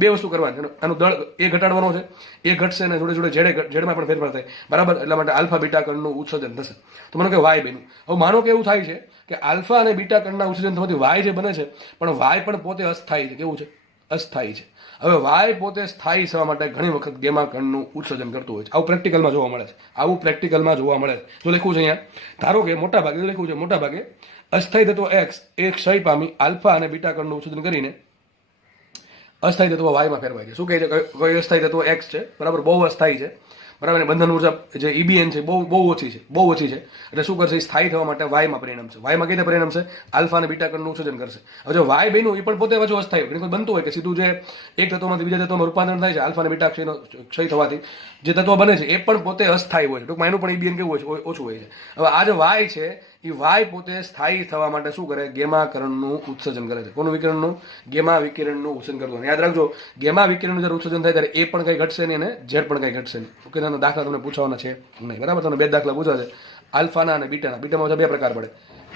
બે વસ્તુ કરવાની છે. આનું દળ એ ઘટાડવાનો છે, એ ઘટશે અને જોડે જોડે ઝેડમાં પણ ફેરફાર થાય, બરાબર? એટલા માટે આલ્ફા બીટા કણનું ઉત્સર્જન થશે. તો મને કે વાય બન્યું. હવે માનો કે એવું થાય છે કે આલ્ફા અને બીટા કણના ઉત્સર્જન થવાથી વાય જે બને છે, પણ વાય પણ પોતે અસ્થાયી છે. કેવું છે? અસ્થાયી છે. હવે વાય પોતે સ્થાયી થવા માટે ઘણી વખત ગેમા કણનું ઉત્સર્જન કરતું હોય છે. આવું પ્રેક્ટિકલમાં જોવા મળે છે. જો લખ્યું છે અહીંયા, ધારો કે મોટા ભાગે અસ્થાયી તત્વ એક્સ એ ક્ષય પામી આલ્ફા અને બીટા કણનું ઉત્સર્જન કરીને અસ્થાયી તત્વ વાયમાં ફેરવાય છે. શું કહે છે? કોઈ અસ્થાયી તત્વ એક્સ છે, બરાબર, બહુ અસ્થાયી છે, બરાબર? બંધન ઉર્જા જે EBN છે બહુ ઓછી છે. એટલે શું કરશે? સ્થાયી થવા માટે વાયમાં પરિણમશે. વાયમાં કઈ રીતે પરિણમશે? આલ્ફા અને બીટા કણનું ઉત્સર્જન કરશે. હવે જો વાય બન્યું એ પણ પોતે પાછું અસ્થાયી હોય. કોઈ બનતું હોય કે સીધું જે એક તત્વમાંથી બીજા તત્વમાં રૂપાંતરણ થાય છે આલ્ફા અને બીટા ક્ષય થવાથી જે તત્વ બને છે એ પણ પોતે અસ્થાયી હોય છે. ટૂંકમાં એનું પણ EBN કેવું હોય છે? ઓછું હોય છે. હવે આ જે વાય છે એ વાય પોતે સ્થાયી થવા માટે શું કરે? ગેમા કરણનું ઉત્સર્જન કરે છે. કોનું વિકિરણનું? ગેમા વિકિરણનું ઉત્સર્જન કરતું. યાદ રાખજો, ગેમા વિકિરણનું જ્યારે ઉત્સર્જન થાય ત્યારે એ પણ કંઈ ઘટશે નહીં અને ઝેડ પણ કંઈ ઘટશે નહીં. ઓકે, તેના દાખલા તમને પૂછવાના છે નહીં, બરાબર? તમને 2 દાખલા પૂછવા છે, આલ્ફાના અને બીટાના. બીટામાં 2 પ્રકાર પડે,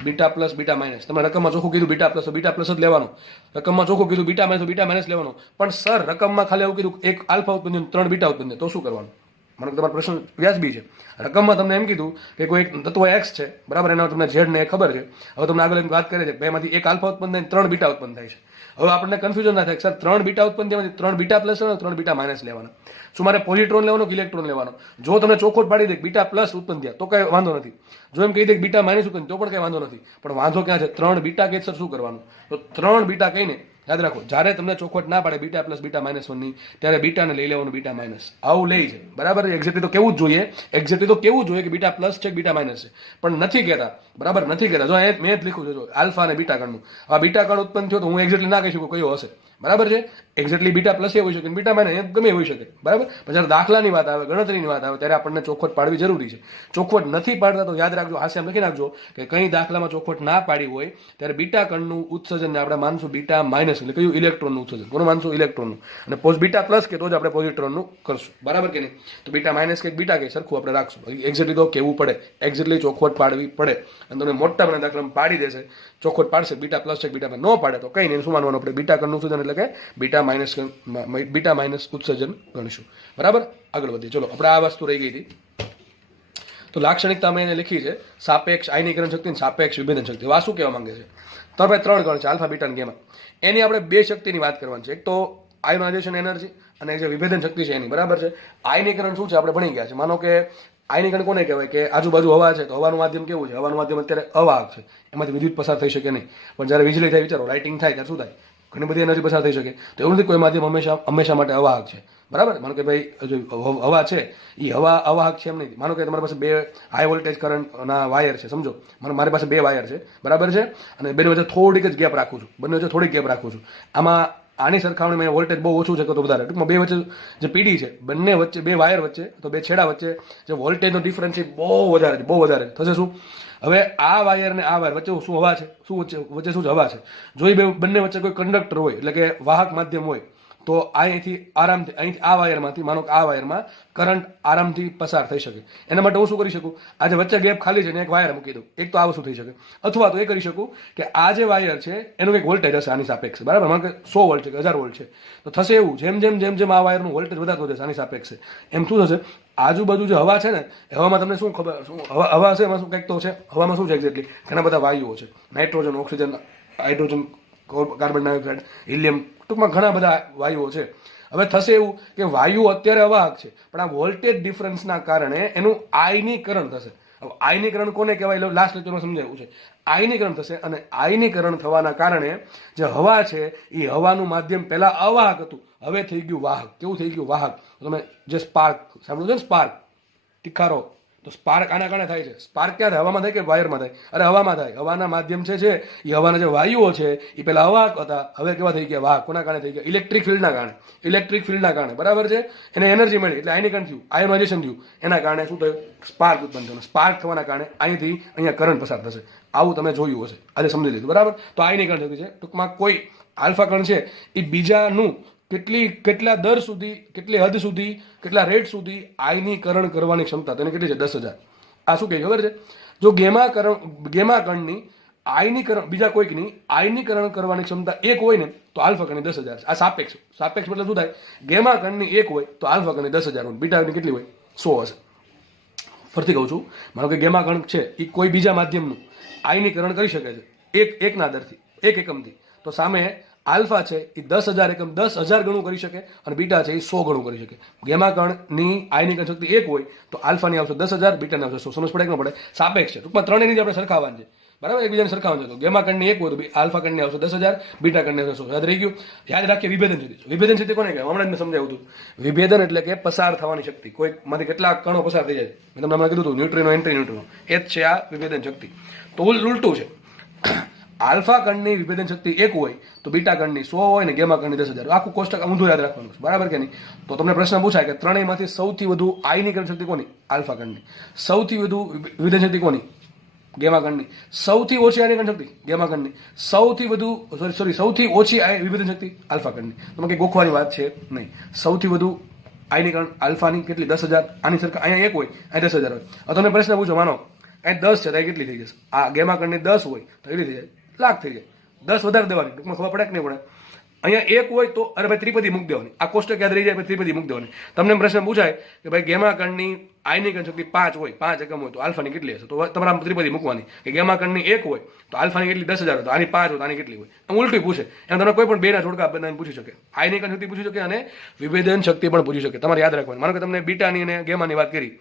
બીટા પ્લસ, બીટા માઇનસ. તમે રકમમાં ચોખ્ખું કીધું બીટા પ્લસ, તો બીટા પ્લસ જ લેવાનું. રકમમાં ચોખ્ખું કીધું બીટા માઇનસ, તો બીટા માઇનસ લેવાનું. પણ સર રકમમાં ખાલી એવું કીધું એક આલ્ફા ઉત્પન્ન 3 બીટા ઉત્પન્ન, તો શું કરવાનું? મને તમારો પ્રશ્ન વ્યાજબી છે. રકમમાં તમને એમ કીધું કે કોઈ એક તત્વ એક્સ છે, બરાબર, એના તમને ઝેડ ને ખબર છે. હવે તમને આગળ વાત કરે છે બેમાંથી એક આલ્ફા ઉત્પન્ન થાય 3 બીટા ઉત્પન્ન થાય છે. હવે આપણને કન્ફ્યુઝન ના થાય સર 3 બીટા ઉત્પન્ન થવાથી 3 બીટા પ્લસ લેવાનો, 3 બીટા માઇનસ લેવાના. શું મારે પોઝિટ્રોન લેવાનો કે ઇલેક્ટ્રોન લેવાનો? જો તમને ચોખ્ખો પાડી દે બીટા પ્લસ ઉત્પન્ન થયા તો કઈ વાંધો નથી. જો એમ કહી દે બીટા માઇનસ ઉત્પન્ન તો પણ કઈ વાંધો નથી. પણ વાંધો ક્યાં છે? 3 બીટા કે સર શું કરવાનું? તો 3 બીટા કહીને યાદ રાખો, જ્યારે તમને ચોખવટ ના પાડે બીટા પ્લસ બીટા માઇનસ 1 ની, ત્યારે બીટાને લઈ લેવાનું બીટા માઇનસ. આવું લઈ છે, બરાબર? એક્ઝેક્ટલી તો કેવું જ જોઈએ કે બીટા પ્લસ છે કે બીટા માઇનસ છે, પણ નથી કહેતા, બરાબર? નથી કહેતા. જો મેં જ લીખું છે, જો આલ્ફા અને બીટા કણનું આ બીટા કણ ઉત્પન્ન થયો તો હું એક્ઝેક્ટલી ના કહી શકું કયો હશે, બરાબર છે? એક્ઝેક્ટલી બીટા પ્લસ એ હોઈ શકે, બીટા માઇનસ ગમે હોઈ શકે, બરાબર? પણ જ્યારે દાખલાની વાત આવે, ગણતરીની વાત આવે, ત્યારે આપણને ચોખવટ પાડવી જરૂરી છે. ચોખવટ નથી પાડતા તો યાદ રાખજો, હાસ્ય લખી નાખજો કે કઈ દાખલામાં ચોખવટ ના પાડી હોય ત્યારે બીટા કણનું ઉત્સર્જનને આપણે માનશું બીટા માઇનસ, એટલે કયું? ઇલેક્ટ્રોનનું ઉત્સર્જન. કોનું માનશું? ઇલેક્ટ્રોનનું. અને બીટા પ્લસ કે તો જ આપણે પોઝિટ્રોનનું કરશું, બરાબર કે નહીં? તો બીટા માઇનસ કે બીટા કે સરખું આપણે રાખશું. એક્ઝેક્ટલી તો કેવું પડે, એક્ઝેક્ટલી ચોખવટ પાડવી પડે. અને તમને મોટા બધા દાખલામાં પાડી દેશે, ચોખવટ પાડશે બીટા પ્લસ છે બીટા ન પાડે તો કઈ નહીં, શું માનવાનું આપણે? બીટા કણનું ઉત્સર્જન એટલે કે બીટા માઇનસ ઉત્સર્જન ગણીશું, બરાબર? આગળ વધીએ. ચલો, આપણે આ વસ્તુ રહી ગઈ હતી. તો લાક્ષણિકતા અમે એને લખી છે સાપેક્ષ આયનીકરણ શક્તિ અને સાપેક્ષ વિભેદન શક્તિ. આ શું કહેવા માંગે છે? તો આપણે 3 ગણ છે, આલ્ફા, બીટા અને ગેમા. એની આપણે 2 શક્તિની વાત કરવાની છે. એક તો આયોનાઇઝેશન એનર્જી અને જે વિભેદન શક્તિ છે એની, બરાબર છે? આયનીકરણ શું છે આપણે ભણી ગયા છે. માનો કે આયની કણ કોને કહેવાય કે આજુબાજુ હવા છે તો હવાનું માધ્યમ કેવું છે? હવાનું માધ્યમ અત્યારે અવાહક છે, એમાંથી વિદ્યુત પસાર થઈ શકે નહીં. પણ જ્યારે વીજળી થાય, વિચારો લાઇટિંગ થાય ત્યારે શું થાય? ઘણી બધી એનર્જી પસાર થઈ શકે. તો એવું નથી કોઈ માધ્યમ હંમેશા માટે અવાહક છે, બરાબર? માનો કે ભાઈ જો હવા છે એ હવા અવાહક છે એમ નહીં. માનો કે તમારી પાસે બે હાઈ વોલ્ટેજ કરંટના વાયર છે, સમજો મારી પાસે બે વાયર છે, બરાબર છે, અને બેની વચ્ચે થોડીક જ ગેપ રાખું છું, બંને વચ્ચે થોડીક ગેપ રાખું છું. આમાં આની સરખામણીમાં વોલ્ટેજ બહુ ઓછું છે તો વધારે, ટૂંકમાં બે વચ્ચે જે પીડી છે, બંને વચ્ચે બે વાયર વચ્ચે તો બે છેડા વચ્ચે જે વોલ્ટેજનો ડિફરન્સ છે બહુ વધારે છે, બહુ વધારે થશે. શું હવે આ વાયર ને આ વાયર વચ્ચે શું હવા છે? શું વચ્ચે શું હવા છે? જો એ બંને વચ્ચે કોઈ કંડક્ટર હોય, એટલે કે વાહક માધ્યમ હોય, તો અહીંથી આ વાયરમાંથી, માનો કે આ વાયરમાં કરંટ આરામથી પસાર થઈ શકે. એના માટે હું શું કરી શકું? આ જે વચ્ચે ગેપ ખાલી છે ને એક વાયર મૂકી દઉં. એક તો આ વસ્તુ થઈ શકે. અથવા તો એ કરી શકું કે આ જે વાયર છે એનું એક વોલ્ટેજ હશે આની સાપેક્ષે, બરાબર? માનો કે 100 વોલ્ટ છે કે 1000 વોલ્ટ છે, તો થશે એવું જેમ આ વાયરનું વોલ્ટેજ વધારતો જશે આની સાપેક્ષે, એમ શું થશે? આજુબાજુ જે હવા છે ને, હવામાં તમને શું ખબર, શું હવા છે એમાં શું કંઈક તો છે. હવામાં શું છે એક્ઝેક્ટલી? ઘણા બધા વાયુઓ છે, nitrogen, oxygen, hydrogen, carbon dioxide, helium, ટૂંકમાં ઘણા બધા વાયુઓ છે. હવે થશે એવું કે વાયુ અત્યારે અવાહક છે, પણ આ વોલ્ટેજ ડિફરન્સના કારણે એનું આયનીકરણ થશે. હવે આયનીકરણ કોને કહેવાય? લાસ્ટ લેક્ચરમાં સમજાવ્યું છે. આયનીકરણ થશે, અને આયનીકરણ થવાના કારણે જે હવા છે એ હવાનું માધ્યમ પહેલા અવાહક હતું, હવે થઈ ગયું વાહક. કેવું થઈ ગયું? વાહક. તમે જે સ્પાર્ક સાંભળ્યું છે ને, સ્પાર્ક, તિખારો, તો સ્પાર્ક આના કારણે થાય છે. સ્પાર્ક ક્યાં થાય? હવામાં થાય કે વાયરમાં થાય? અરે હવામાં થાય. હવાના માધ્યમ છે એ હવાના જે વાયુઓ છે એ પહેલા અવાહક હતા, હવે કેવા થઈ ગયા? વાહક. કોના કારણે થઈ ગયા? ઇલેક્ટ્રિક ફિલ્ડના કારણે. ઇલેક્ટ્રિક ફિલ્ડના કારણે, બરાબર છે? એને એનર્જી મળી એટલે આયનીકરણ થયું, આયોનાઇઝેશન થયું. એના કારણે શું થયું? સ્પાર્ક ઉત્પન્ન થયું. સ્પાર્ક થવાના કારણે અહીંથી અહીંયા કરંટ પસાર થશે. આવું તમે જોયું હશે, આજે સમજી લીધું, બરાબર? તો આયનીકરણ થયું છે. ટૂંકમાં કોઈ આલ્ફા કણ છે એ બીજાનું કેટલા દર સુધી, કેટલી હદ સુધી, કેટલા રેટ સુધી આયનીકરણ કરવાની ક્ષમતા તેને કેટલી છે? 10,000. આ શું કહે ખબર છે? જો ગેમા કણની આયનીકરણ, બીજા કોઈકની આયનીકરણ કરવાની ક્ષમતા 1 હોય ને તો આલ્ફા કણની 10,000 છે. આ સાપેક્ષ મતલબ શું થાય? ગેમા કણની 1 હોય તો આલ્ફા કણની 10,000 હોય, બીટા કણની કેટલી હોય? 100 હશે. ફરીથી કહું છું, માનો કે ગેમા કણ છે એ કોઈ બીજા માધ્યમનું આયનીકરણ કરી શકે છે એકના દરથી, એક એકમથી, તો સામે આલ્ફા છે એ 10,000 એકમ, 10,000 ગણું કરી શકે, અને બીટા છે એ 100 ગણું કરી શકે. ગેમા કણની આયનીકરણ શક્તિ 1 હોય તો આલ્ફાની આવશે 10,000, બીટાની આવશે 100. સમજ પડે કે ન પડે? સાપેક્ષ છે. ટૂંકમાં ત્રણેયની આપણે સરખાવવાનું છે, બરાબર? એકબીજાને સરખાવવાનું છે. તો ગેમા કણની 1 હોય તો આલ્ફા કણની આવશે 10,000, બીટા કણની આવશે 100. યાદ રહી ગયું? યાદ રાખીએ વિભેદન શક્તિ. વિભેદન શક્તિ કોને કહેવાય? હમણાં જ મેં સમજાવ્યું હતું. વિભેદન એટલે કે પસાર થવાની શક્તિ. કોઈમાંથી કેટલા કણો પસાર થઈ જાય. મેં તમને હમણાં કીધું હતું, ન્યુટ્રિનો, એન્ટી ન્યુટ્રિનો, એ જ છે આ વિભેદન શક્તિ. તો ઉલટું છે. આલ્ફા કણની વિભેદન શક્તિ 1 હોય તો બીટા કણની 100 હોય ને ગેમા કણની 10,000. આખું કોષ્ટક ઊંધું યાદ રાખવાનું છે, બરાબર કે નહીં? તો તમને પ્રશ્ન પૂછાય કે ત્રણેયમાંથી સૌથી વધુ આયનીકરણ શક્તિ કોની? આલ્ફા કણની. સૌથી વધુ વિભેદન શક્તિ કોની? ગેમા કણની. સૌથી ઓછી આયનીકરણ શક્તિ? ગેમા કણની. સૌથી ઓછી વિભેદન શક્તિ? આલ્ફા કણની. તમે કંઈ ગોખવાની વાત છે નહીં. સૌથી વધુ આયનીકરણ આલ્ફાની કેટલી? 10,000. આની સરખા અહીંયા 1 હોય, અહીંયા 10,000 હોય. હવે તમે પ્રશ્ન પૂછો, માનો અહીં 10 છે તો કેટલી થઈ જશે? આ ગેમા કણની 10 હોય તો કેટલી થઈ જાય? લાખ થઈ જાય. 10 વધારે દેવાની. ટૂંકમાં ખબર પડે કે નહીં પડે? અહીંયા 1 હોય તો અરે ભાઈ ત્રિપદી મૂક દેવાની. આ કોષ્ટક યાદ રહી જાય, ત્રિપદી મૂક દેવાની. તમને પ્રશ્ન પૂછાય કે ભાઈ ગેમા કણની આયનીકરણ શક્તિ 5 હોય, 5 એકમ હોય તો આલ્ફાની કેટલી હશે? તો તમારા ત્રિપદી મૂકવાની. કે ગેમા કણની 1 હોય તો આલ્ફાની કેટલી? 10,000 હોય તો આની 5 હોય તો આની કેટલી હોય? એમ ઉલટી પૂછે. એમ તમે કોઈ પણ બેના જોડકા બનાવીને પૂછી શકે. આયનીકરણ શક્તિ પૂછી શકે અને વિભેદન શક્તિ પણ પૂછી શકે. તમારે યાદ રાખવાની. માનો કે તમને બીટાની અને ગેમાની વાત કરી,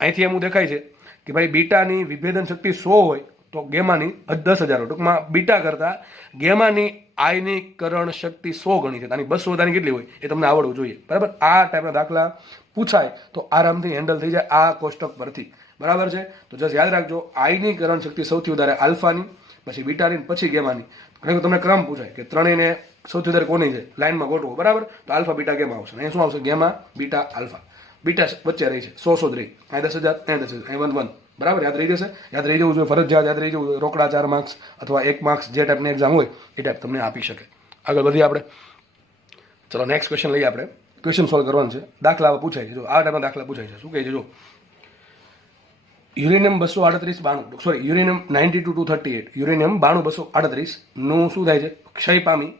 અહીંથી એમ દેખાય છે કે ભાઈ બીટાની વિભેદન શક્તિ 100 હોય તો ગેમાની 10,000 હોય. ટૂંકમાં બીટા કરતા ગેમાની આયનીકરણ શક્તિ 100 ગણી છે. આની 200 વધારે કેટલી હોય એ તમને આવડવું જોઈએ, બરાબર? આ ટાઈપના દાખલા પૂછાય તો આરામથી હેન્ડલ થઈ જાય આ કોષ્ટક પરથી, બરાબર છે? તો જસ્ટ યાદ રાખજો, આયનીકરણ શક્તિ સૌથી વધારે આલ્ફાની, પછી બીટાની, પછી ગેમાની. ઘણી તમને ક્રમ પૂછાય કે ત્રણેયને સૌથી વધારે કોની છે લાઈનમાં ગોઠવો, બરાબર? તો આલ્ફા બીટા ગેમા આવશે. અહીંયા શું આવશે? Gamma, beta, alpha. બીટા વચ્ચે રહી છે, 100 જ રહી. અહીંયા 10,000, અહીંયા 10,000, અહીંયા 1, બરાબર? યાદ રહી જશે. યાદ રહી જવું જોઈએ, ફરજિયાત યાદ રહી જવું જોઈએ. રોકડા 4 માર્ક્સ અથવા 1 માર્ક્સ જે ટાઈપની એક્ઝામ હોય એ ટાઈપ તમને આપી શકે. આગળ વધીએ આપણે. ચલો નેક્સ્ટ ક્વેશ્ચન લઈએ આપણે. ક્વેશ્ચન સોલ્વ કરવાનું છે. દાખલા પૂછાય છે. જો આ ટાઈપના દાખલા પૂછાય છે. શું કહે છે? જો યુરેનિયમ 238 યુરેનિયમ 92-238, યુરેનિયમ 92-238 નું શું થાય છે? ક્ષય પામી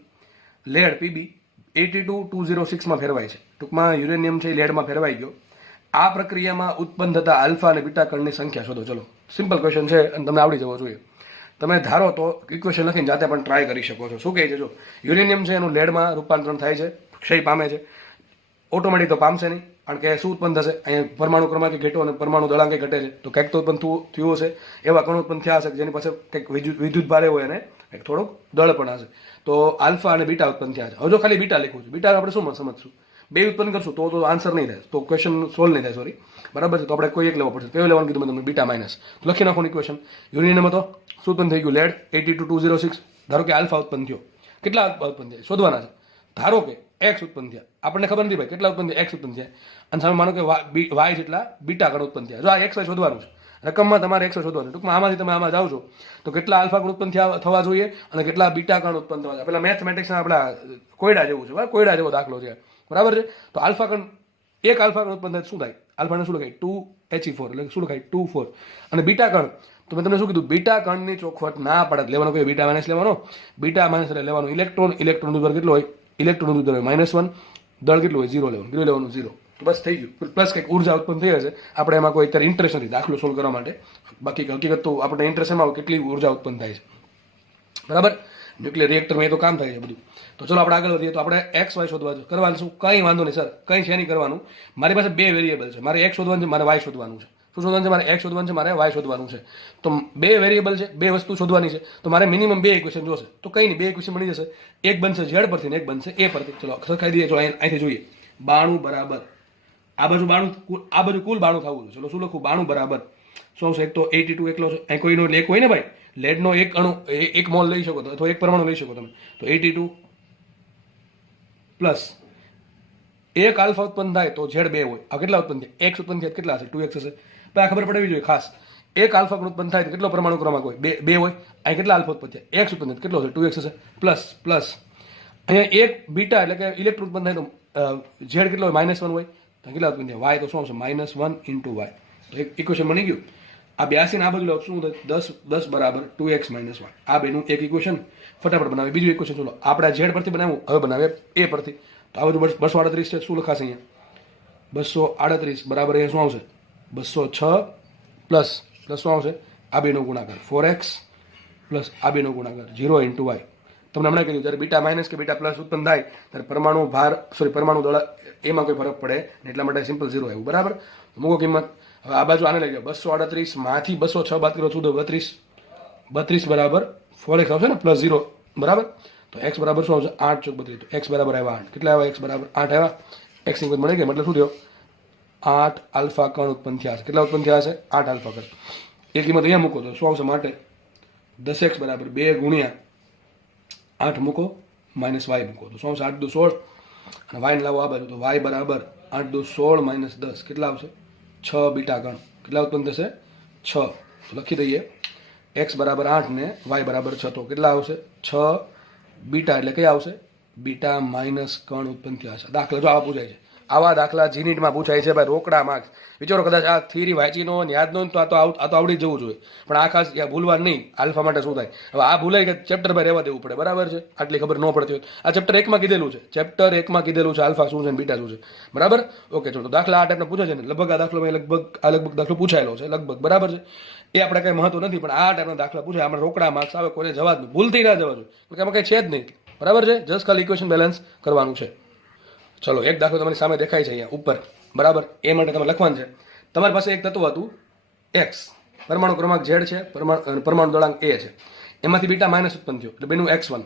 લેડ પીબી 82-206 માં ફેરવાય છે. ટૂંકમાં યુરેનિયમ છે લેડમાં ફેરવાઈ ગયો. આ પ્રક્રિયામાં ઉત્પન્ન થતા આલ્ફા અને બીટા કણની સંખ્યા શોધો. ચલો સિમ્પલ ક્વેશ્ચન છે અને તમને આવડી જવો જોઈએ. તમે ધારો તો ઇક્વેશન લખીને જાતે પણ ટ્રાય કરી શકો છો. શું કહે છે? જો યુરેનિયમ છે એનું લેડમાં રૂપાંતરણ થાય છે, ક્ષય પામે છે. ઓટોમેટિક તો પામશે નહીં, કારણ કે શું ઉત્પન્ન થશે, અહીંયા પરમાણુ ક્રમાંક ઘટ્યો અને પરમાણુ દળાંક ઘટે છે, તો કંઈક તો ઉત્પન્ન થયું હશે. એવા કણો ઉત્પન્ન થયા હશે કે જેની પાસે કંઈક વિદ્યુત ભારે હોય અને કંઈક થોડોક દળ પણ હશે. તો આલ્ફા અને બીટા ઉત્પન્ન થયા છે. હવે જો ખાલી બીટા લખવું છે, બીટા આપણે શું સમજશું, બે ઉત્પન્ન કરશું તો આન્સર નહીં થાય, તો ક્વેશ્ચન સોલ્વ નહીં થાય, સોરી, બરાબર છે. તો આપણે કોઈ એક લેવો પડશે. કયો લેવાનું કીધું મેં તમને? Beta minus. તો લખી નાખો ઇક્વેશન. યુરેનિયમ હતો, શું ઉત્પન્ન થઈ ગયું? લેડ 82206. ધારો કે આલ્ફા ઉત્પન્ન થયો. કેટલા આલ્ફા ઉત્પન્ન થયા શોધવાના છે. ધારો કે એક્સ ઉત્પન્ન થયા, આપણને ખબર નથી ભાઈ કેટલા ઉત્પન્ન થયા, એક્સ ઉત્પન્ન થયા, અને સામે માનો કે વાય જેટલા બીટા કણ ઉત્પન્ન થયા. જો આ એક્સ વાય શોધવાનું છે, રકમમાં તમારે એક્સ શોધવાનું. ટૂંકમાં આમાંથી તમે આમાં જાઓ છો તો કેટલા આલ્ફા કણ ઉત્પન્ન થવા જોઈએ અને કેટલા બીટા કણ ઉત્પન્ન થવા જોઈએ. પેલા મેથમેટિક્સના આપણા કોયડા જેવું છે, બરાબર, કોયડા જેવો દાખલો છે, બરાબર છે. તો આલ્ફા કણ, એક આલ્ફા કણ ઉત્પન્ન થાય શું થાય? આલ્ફાને શું લખાય? 2He4, એટલે શું લખાય? 2 4. અને બીટા કણ, તો મેં તમને શું કીધું? બીટા કણની ચોખવટ ના પડે લેવાનો, કોઈ બીટા માઇનસ લેવાનો, બીટા માઇનસ લેવાનું ઇલેક્ટ્રોનનું દર કેટલો હોય? ઇલેક્ટ્રોનનું દર હોય -1, દળ કેટલું હોય? 0 લેવાનું. કેટલું લેવાનું? 0. તો બસ થઈ ગયું. પ્લસ કંઈક ઉર્જા ઉત્પન્ન થઈ હશે. આપણે એમાં કોઈ અત્યારે ઇન્ટરેસ્ટ નથી દાખલો સોલ્વ કરવા માટે. બાકી હકીકત તો આપણે ઇન્ટરેસ્ટ એમાં કેટલી ઉર્જા ઉત્પન્ન થાય છે, બરાબર. ન્યુક્લિયર રિએક્ટરમાં એ તો કામ થાય છે બધું. તો ચલો આપણે આગળ વધીએ. તો આપણે એક્સ વાય શોધવા કરવાનું શું? કંઈ વાંધો નહીં સર, કંઈ છે નહીં કરવાનું. મારી પાસે બે વેરિયેબલ છે, મારે એક્સ શોધવાનું છે, મારે વાય શોધવાનું છે. શું શોધવાનું છે? મારે એક્સ શોધવાનું છે, મારે વાય શોધવાનું છે. તો બે વેરિયેબલ છે, બે વસ્તુ શોધવાની છે, તો મારે મિનિમમ બે ઇક્વેશન જોશે. તો કંઈ નહીં, બે ઇક્વેશન મળી જશે. એક બનશે ઝેડ પરથી ને એક બનશે એ પરથી. ચલો સરખાઈ દઈએ. જો અહીંથી જોઈએ 92 બરાબર આ બાજુ 92, આ બાજુ કુલ 92 થવું જોઈએ. ચલો શું લખું? 92 બરાબર શું આવશે? એક તો 82 એકલો છે, અહીં કોઈનો લેક હોય ને ભાઈ, લેડનો એક અણુ એક મોલ લઈ શકો તો, અથવા એક પરમાણુ લઈ શકો તમે, તો 82 પ્લસ એક આલ્ફા ઉત્પન્ન થાય તો ઝેડ 2 હોય. આ કેટલા ઉત્પન્ન થાય? એક્સ ઉત્પન્ન થાય કેટલા હશે? 2x હશે. તો આ ખબર પડવી જોઈએ ખાસ. એક આલ્ફા ઉત્પન્ન થાય તો કેટલો પરમાણુ ક્રમાંક હોય? 2 હોય. અહીં કેટલા આલ્ફા ઉત્પન્ન થાય? એક્સ ઉત્પન્ન થાય કેટલો હશે? 2x હશે. પ્લસ અહીંયા એક બીટા એટલે કે ઇલેક્ટ્રોન ઉત્પન્ન થાય તો ઝેડ કેટલો હોય? -1 હોય. તો કેટલા ઉત્પન્ન થાય? વાય તો શું આવશે? -1 × y. તો એક ઇક્વેશન બની ગયું. આ 82 આ બાજુ શું થાય? 10 બરાબર 2x - 1. આ બેનું એક ઇક્વેશન ફટાફટ બનાવે. બીજું ઇક્વેશન ચલો આપણે ઝેડ પરથી બનાવ્યું, હવે બનાવે એ પરથી. તો આ બાજુ 238 છે. શું લખાશે અહીંયા? 238 બરાબર અહીંયા શું આવશે? 206 પ્લસ શું આવશે? આ બેનો ગુણાકાર 4x પ્લસ આ બેનો ગુણાકાર 0 × y. તમને હમણાં કીધું જ્યારે બીટા માઇનસ કે બીટા પ્લસ ઉત્પન્ન થાય ત્યારે પરમાણુ દળ એમાં કોઈ ફરક પડે ને, એટલા માટે સિમ્પલ 0 આવ્યું, બરાબર. મૂકો કિંમત. હવે આ બાજુ આને લઈ જાઓ. 238 માંથી 206 બાદ કરો શું? 32 બરાબર 4x આવશે ને, પ્લસ 0, બરાબર. તો x બરાબર શું આવશે? 8 × 32. તો x બરાબર આવ્યા 8. કેટલા આવ્યા? x બરાબર 8 આવ્યા. x ની કિંમત મળી ગઈ, મતલબ શું થયો? 8 આલ્ફા કણ ઉત્પન્ન થયા છે. કેટલા ઉત્પન્ન થયા છે? 8 આલ્ફા કણ. એ કિંમત અહીંયા મૂકો તો શું આવશે? માટે 10x બરાબર 2 × 8 મૂકો માઇનસ વાય મૂકો તો શું આવશે? 8 × 16. અને વાય ને લાવો આ બાજુ, તો વાય બરાબર 8 × 16 - 10 કેટલા આવશે? 6 બીટા કણ. કેટલા ઉત્પન્ન થશે? 6. તો લખી દઈએ x બરાબર 8 ને y બરાબર 6. તો કેટલા આવશે? 6 બીટા એટલે કયા આવશે? બીટા માઇનસ કણ ઉત્પન્ન થયા છે. દાખલા જો આવા પૂછાય છે, આવા દાખલા જીનીટમાં પૂછાય છે ભાઈ, રોકડા માર્ક્સ. વિચારો કદાચ આ થિયરી વાંચીનો યાદ ન તો આ તો આવડી જવું જોઈએ, પણ આ ખાસ ભૂલવા નહીં. આલ્ફા માટે શું થાય? હવે આ ભૂલાય કે ચેપ્ટર ભાઈ રહેવા દેવું પડે, બરાબર છે. આટલી ખબર ન પડતી હોય. આ ચેપ્ટર 1 માં કીધેલું છે, ચેપ્ટર 1 માં કીધેલું છે આલ્ફા શું છે અને બીટા શું છે, બરાબર. ઓકે ચલો, દાખલા આ ટાઈપના પૂછે છે ને, લગભગ આ દાખલો લગભગ દાખલો પૂછાયેલો છે લગભગ, બરાબર છે. એ આપણે કઈ મહત્વ નથી, પણ આ ટાઈપના દાખલા પૂછાય આપણે રોકડા માર્ક્સ આવે, કોઈને જવા જ નહીં, ભૂલથી ના જવા જોઈએ, એટલે આમાં કઈ છે જ નહીં, બરાબર છે. જસ્ટ ખાલી ઇક્વેશન બેલેન્સ કરવાનું છે. ચલો એક દાખલો તમારી સામે દેખાય છે અહીંયા ઉપર, બરાબર. એ માટે તમે લખવાનું છે. તમારી પાસે એક તત્વ હતું x, પરમાણુ ક્રમાંક z છે, પરમાણુ દળાંક a છે. એમાંથી બીટા માઇનસ ઉત્પન્ન થયો એટલે બેનું x1,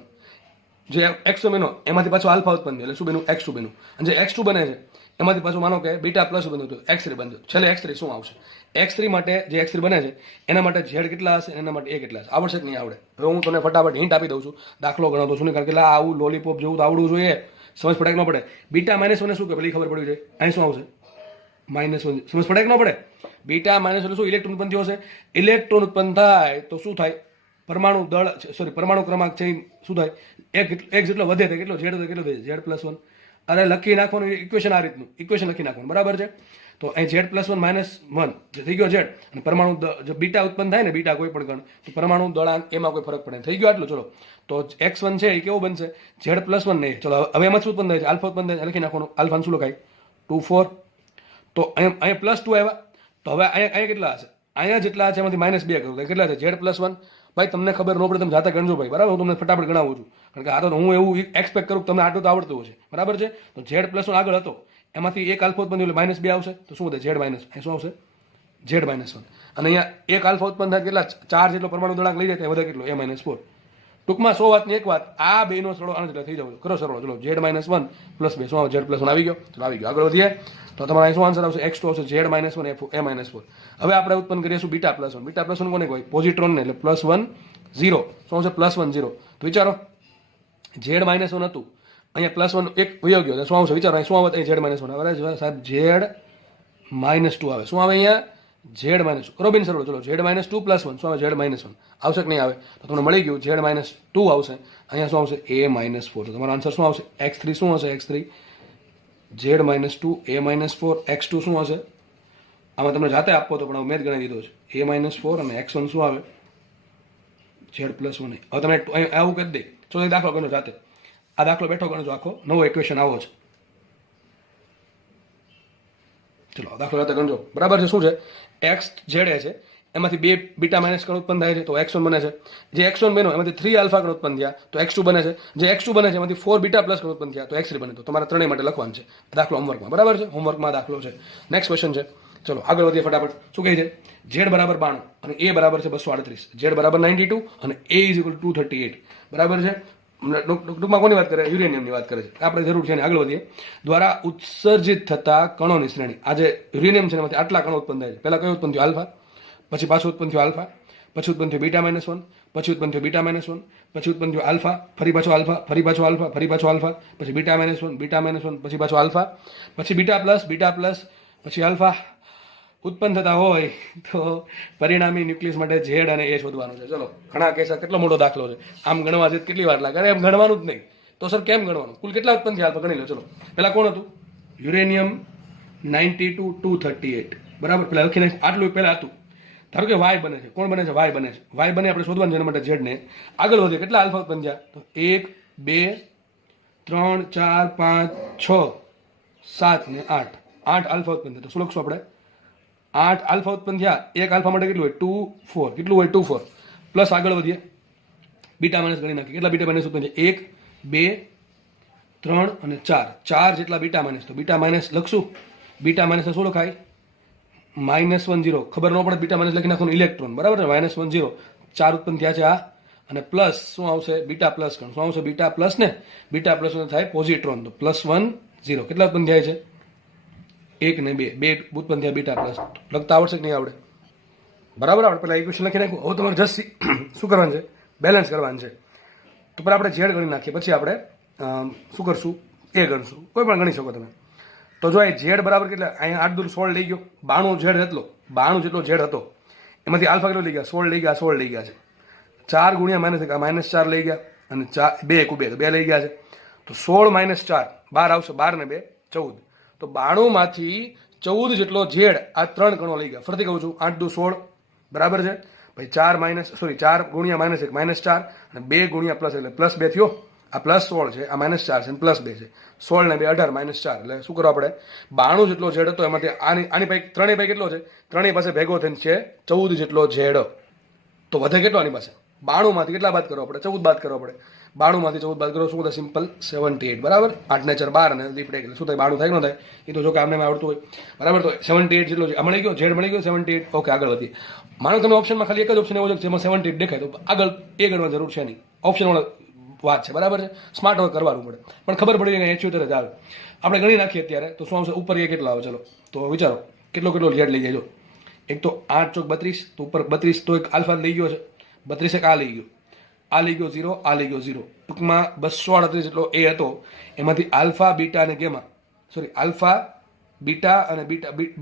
જે x2 બન્યો એમાંથી પાછું આલ્ફા ઉત્પન્ન થયો એટલે શું બન્યું? x2 બન્યું. અને જે x2 બને છે એમાંથી પાછું માનો કે બીટા પ્લસ બન્યું હતું, x3 બન્યું. છેલ્લે x3 શું આવશે? x3 માટે જે x3 બને છે એના માટે z કેટલા હશે, એના માટે a કેટલા હશે? આવડશે કે નહીં આવડે? હવે હું તમને ફટાફટ હિન્ટ આપી દઉં છું, દાખલો ગણાવતો છું ને, કારણ કે આવું લોલીપોપ જેવું તો આવડવું જોઈએ, સમજ પડે કે ન પડે? બીટા -1 શું કે પેલી ખબર પડવી જોઈએ, અહીં શું આવશે? -1. સમજ પડે કે ન પડે? બીટા -1 શું? ઇલેક્ટ્રોન ઉત્પન્ન થયો હશે. ઇલેક્ટ્રોન ઉત્પન્ન થાય તો શું થાય? પરમાણુ દળ પરમાણુ ક્રમાંક છે શું થાય? એક જેટલો વધે છે, કેટલો ઝેડ કેટલો થાય? Z+1. અરે લખી નાખવાનું ઇક્વેશન, આ રીતનું ઇક્વેશન લખી નાખવાનું, બરાબર છે. તો અહીં Z+1 - 1 જે થઈ ગયો ઝેડ, અને પરમાણુ જો બીટા ઉત્પન્ન થાય ને, બીટા કોઈ પણ ગણ, તો પરમાણુ દળાંક એમાં કોઈ ફરક પડે, થઈ ગયો આટલું. ચલો તો x1 છે એ કેવો બનશે? Z+1 નહીં. ચલો હવે એમાં શું ઉત્પન્ન થાય છે? આલ્ફા ઉત્પન્ન થાય, લખી નાખવાનું. આલ્ફા શું લખાય? 2 4. તો અહીંયા +2 આવ્યા. તો હવે અહીંયા કેટલા હશે? અહીંયા જેટલા છે એમાંથી -2 કરું, કેટલા છે? Z+1. ભાઈ તમને ખબર ન પડે, તમે જાતે ગણજો ભાઈ, બરાબર. હું તમને ફટાફટ ગણાવું છું, કારણ કે આ તો હું એવું એક્સપેક્ટ કરું કે તમને આટલું તો આવડતું હશે, બરાબર છે. તો Z+1 આગળ હતો, એમાંથી એક આલ્ફા ઉત્પન્ન થયું એટલે -2 આવશે. તો શું વધે? Z minus. અહીં શું આવશે? Z minus 1. અને અહીંયા એક આલ્ફા ઉત્પન્ન થાય કેટલા 4 જેટલો પરમાણુ દળાંક લઈ જાય ત્યાં વધે કેટલો? A-4. ટૂંકમાં 100 વાતની એક વાત, આ બેનો સરળો આના જેટલા થઈ જાવ. કરો સરળો. ચલો Z માઇનસ 1 પ્લસ 2 શું આવે? Z પ્લસ 1 આવી ગયો. ચલો આવી ગયો. આગળ વધીએ તો તમારા અહીં શું આન્સર આવશે? x2 આવશે. Z minus 1 A-4. હવે આપણે ઉત્પન્ન કરીશું બીટા પ્લસ 1. બીટા પ્લસ 1 કોને કહેવાય? પોઝિટ્રોન ને. એટલે +1 0. શું આવશે? +1 0. તો વિચારો Z માઇનસ 1 હતું, અહીંયા +1 એક વયો ગયો. શું આવશે? વિચારો અહીં શું આવે? અહીં Z માઇનસ 1 આવે સાહેબ. Z માઇનસ 2 આવે. શું આવે અહીંયા? Z minus 2. કરો બિન સરળ. ચલો Z માઇનસ 2 + 1 શું આવે? Z માઇનસ 1 આવશે કે નહીં આવે? તો તમને મળી ગયું. Z માઇનસ 2 આવશે. અહીંયા શું આવશે? A-4. તો તમારો આન્સર શું આવશે? x3 શું હશે? x3 Z minus 2 A-4 x2 શું હશે? આમાં તમને જાતે આપવો તો પણ મેં જ ગણી દીધો છે. A-4 અને x1 શું આવે? Z plus 1. હવે તમે આવું કરી દે. ચલો એક દાખલો ગણો જાતે. આ દાખલો બેઠો ગણજો આખો. નવો ઇક્વેશન આવો છે. ચલો દાખલો જાતે ગણજો. બરાબર છે. શું છે? x z છે, એમાંથી 2 બીટા માઇનસ કણ ઉત્પન્ન થાય છે તો x1 બને છે. જે x1 બન્યો એમાંથી 3 આલ્ફા કણ ઉત્પન્ન થયા તો x2 બને છે. જે x2 બને છે એમાંથી 4 બીટા પ્લસ કણ ઉત્પન્ન થયા તો x3 બને. તો તમારે ત્રણેય માટે લખવાનું છે. દાખલો હોમવર્કમાં. બરાબર છે. હોમવર્કમાં દાખલો છે. નેક્સ્ટ ક્વેશ્ચન છે. ચલો આગળ વધીએ ફટાફટ. શું કહે છે? z બરાબર 92 અને a બરાબર છે 238. z બરાબર 92 અને a ઇઝ ઇક્વલ ટુ 238. બરાબર છે. ટૂંકમાં કોની વાત કરે? યુરેનિયમની વાત કરે છે. આપણે જરૂર છે. આગળ વધીએ. દ્વારા ઉત્સર્જિત થતા કણોની શ્રેણી. આ જે યુરેનિયમ છે એમાંથી આટલા કણો ઉત્પન્ન થાય છે. પહેલા કયું ઉત્પન્ન થયું? આલ્ફા. પછી પાછું ઉત્પન્ન થયું આલ્ફા. પછી ઉત્પન્ન થયું β-1. પછી ઉત્પન્ન થયું β-1. પછી ઉત્પન્ન થયું આલ્ફા. ફરી પાછો આલ્ફા. ફરી પાછો આલ્ફા. ફરી પાછો આલ્ફા. પછી β-1 β-1 પછી પાછો આલ્ફા. પછી બીટા પ્લસ પછી આલ્ફા. ઉત્પન્ન થતા હોય તો પરિણામી ન્યુક્લિયસ માટે Z અને A શોધવાનું છે. ચલો ઘણા કેસ કેટલો મોટો દાખલો છે. આમ ગણવા જઈએ કેટલી વાર લાગે? અરે એમ ગણવાનું જ નહીં. તો સર કેમ ગણવાનું? કુલ કેટલા ઉત્પન્ન થયા આલ્ફા ગણી લો. ચલો પેલા કોણ હતું? યુરેનિયમ 92 238. બરાબર. પેલા લખીને આટલું પહેલા હતું. ધારો કે Y બને છે. કોણ બને છે? Y બને છે. Y બને આપણે શોધવાનું છે એના માટે Z ને. આગળ વધીએ. કેટલા આલ્ફા ઉત્પન્ન થયા? તો 1 2 3 4 5 6 7 ને 8. 8 આલ્ફા ઉત્પન્ન થયા. તો શું લખશું આપણે? 8 આલ્ફા ઉત્પન્ન થયા. એક આલ્ફા માટે કેટલું હોય? 2 4. કેટલું હોય? 2 4. પ્લસ આગળ વધીએ. બીટા માઇનસ ગણી નાખીએ. કેટલા બીટા માઇનસ ઉત્પન્ન થયા? 1 2 3 અને 4. 4 જેટલા બીટા માઇનસ. તો બીટા માઇનસ લખશું. બીટા માઇનસ શું લખાય? -1 0. ખબર ન પડે બીટા માઇનસ લખી નાખવાનું ઇલેક્ટ્રોન. બરાબર છે. -1 0. 4 ઉત્પન્ન થયા છે આ. અને પ્લસ શું આવશે? બીટા પ્લસ કણ. શું આવશે? બીટા પ્લસ ને. બીટા પ્લસ થાય પોઝિટ્રોન. તો +1 0. કેટલા ઉત્પન્ન થાય છે? 1 ને 2. 2 ઉત્પન્ન થયા બીટા પ્લસ. લખતા આવડશે કે નહીં આવડે? બરાબર. આપણે પેલા ઇક્વેશન લખી નાખ્યું. હવે તમારે જસ્ટ શું કરવાનું છે? બેલેન્સ કરવાનું છે. તો પહેલાં આપણે Z ગણી નાખીએ. પછી આપણે શું કરશું? A ગણશું. કોઈ પણ ગણી શકો તમે. તો જો એ Z બરાબર કેટલા? અહીંયા 8 દૂર 16 લઈ ગયો. 92 Z હતો. 92 જેટલો Z હતો. એમાંથી આલ્ફા કેટલો લઈ ગયા? 16 લઈ ગયા. 16 લઈ ગયા છે. 4 ગુણ્યા -4 લઈ ગયા. અને 2 1 2 2 લઈ ગયા છે. તો 16 - 4 12 આવશે. 12 ને 2 14. તો 92 માંથી 14 જેટલો Z આ 3 કણો લઈ ગયા. ફરીથી કહું છું. 8 દૂ 16. બરાબર છે. પછી 4 ગુણ્યા -1 -4 અને 2 ગુણ્યા પ્લસ એટલે +2 થયો. આ +16 છે. આ -4 છે +2 છે. 16 ને 2 18 -4 એટલે શું કરો આપણે? 92 જેટલો Z હતો એમાંથી આની પૈકી ત્રણેય પૈકી કેટલો છે? ત્રણેય પાસે ભેગો થઈને છે 14 જેટલો Z. તો વધે કેટલો આની પાસે? 92 માંથી કેટલા બાદ કરો આપણે? 14 બાદ કરો આપણે. 92 માંથી 14 બાદ કરો શું થાય? સિમ્પલ 78. બરાબર. 8 ને 4 12 અને દીપડે એટલે શું થાય? 92 થાય કે ન થાય? એ તો જો કે આમને આવડતું હોય. બરાબર. તો 78 જેટલો છે. મળી ગયો. Z મળી ગયો 78. ઓકે આગળ વધીએ. માનો તમે ઓપ્શનમાં ખાલી એક જ ઓપ્શન એવો છે જેમાં 78 દેખાય તો આગળ એ ગણવા જરૂર છે નહીં. ઓપ્શન વાળો વાત છે. બરાબર છે. સ્માર્ટ વર્ક કરવાનું પડે. પણ ખબર પડી ને 78 જ આવે. આપણે ગણી નાખીએ અત્યારે તો શું આવશે? ઉપર એ કેટલા આવે? ચલો તો વિચારો કેટલો Z લઈ જાય. જો એક તો 8 ચોક 32. તો ઉપર 32 તો એક આલ્ફા લઈ ગયો છે. 32 એક આ લઈ ગયો. આ લઈ ગયો 0. આ લઈ ગયો 0. ટૂંકમાં 238 જેટલો એ હતો. એમાંથી આલ્ફા બીટા અને ગેમા આલ્ફા બીટા અને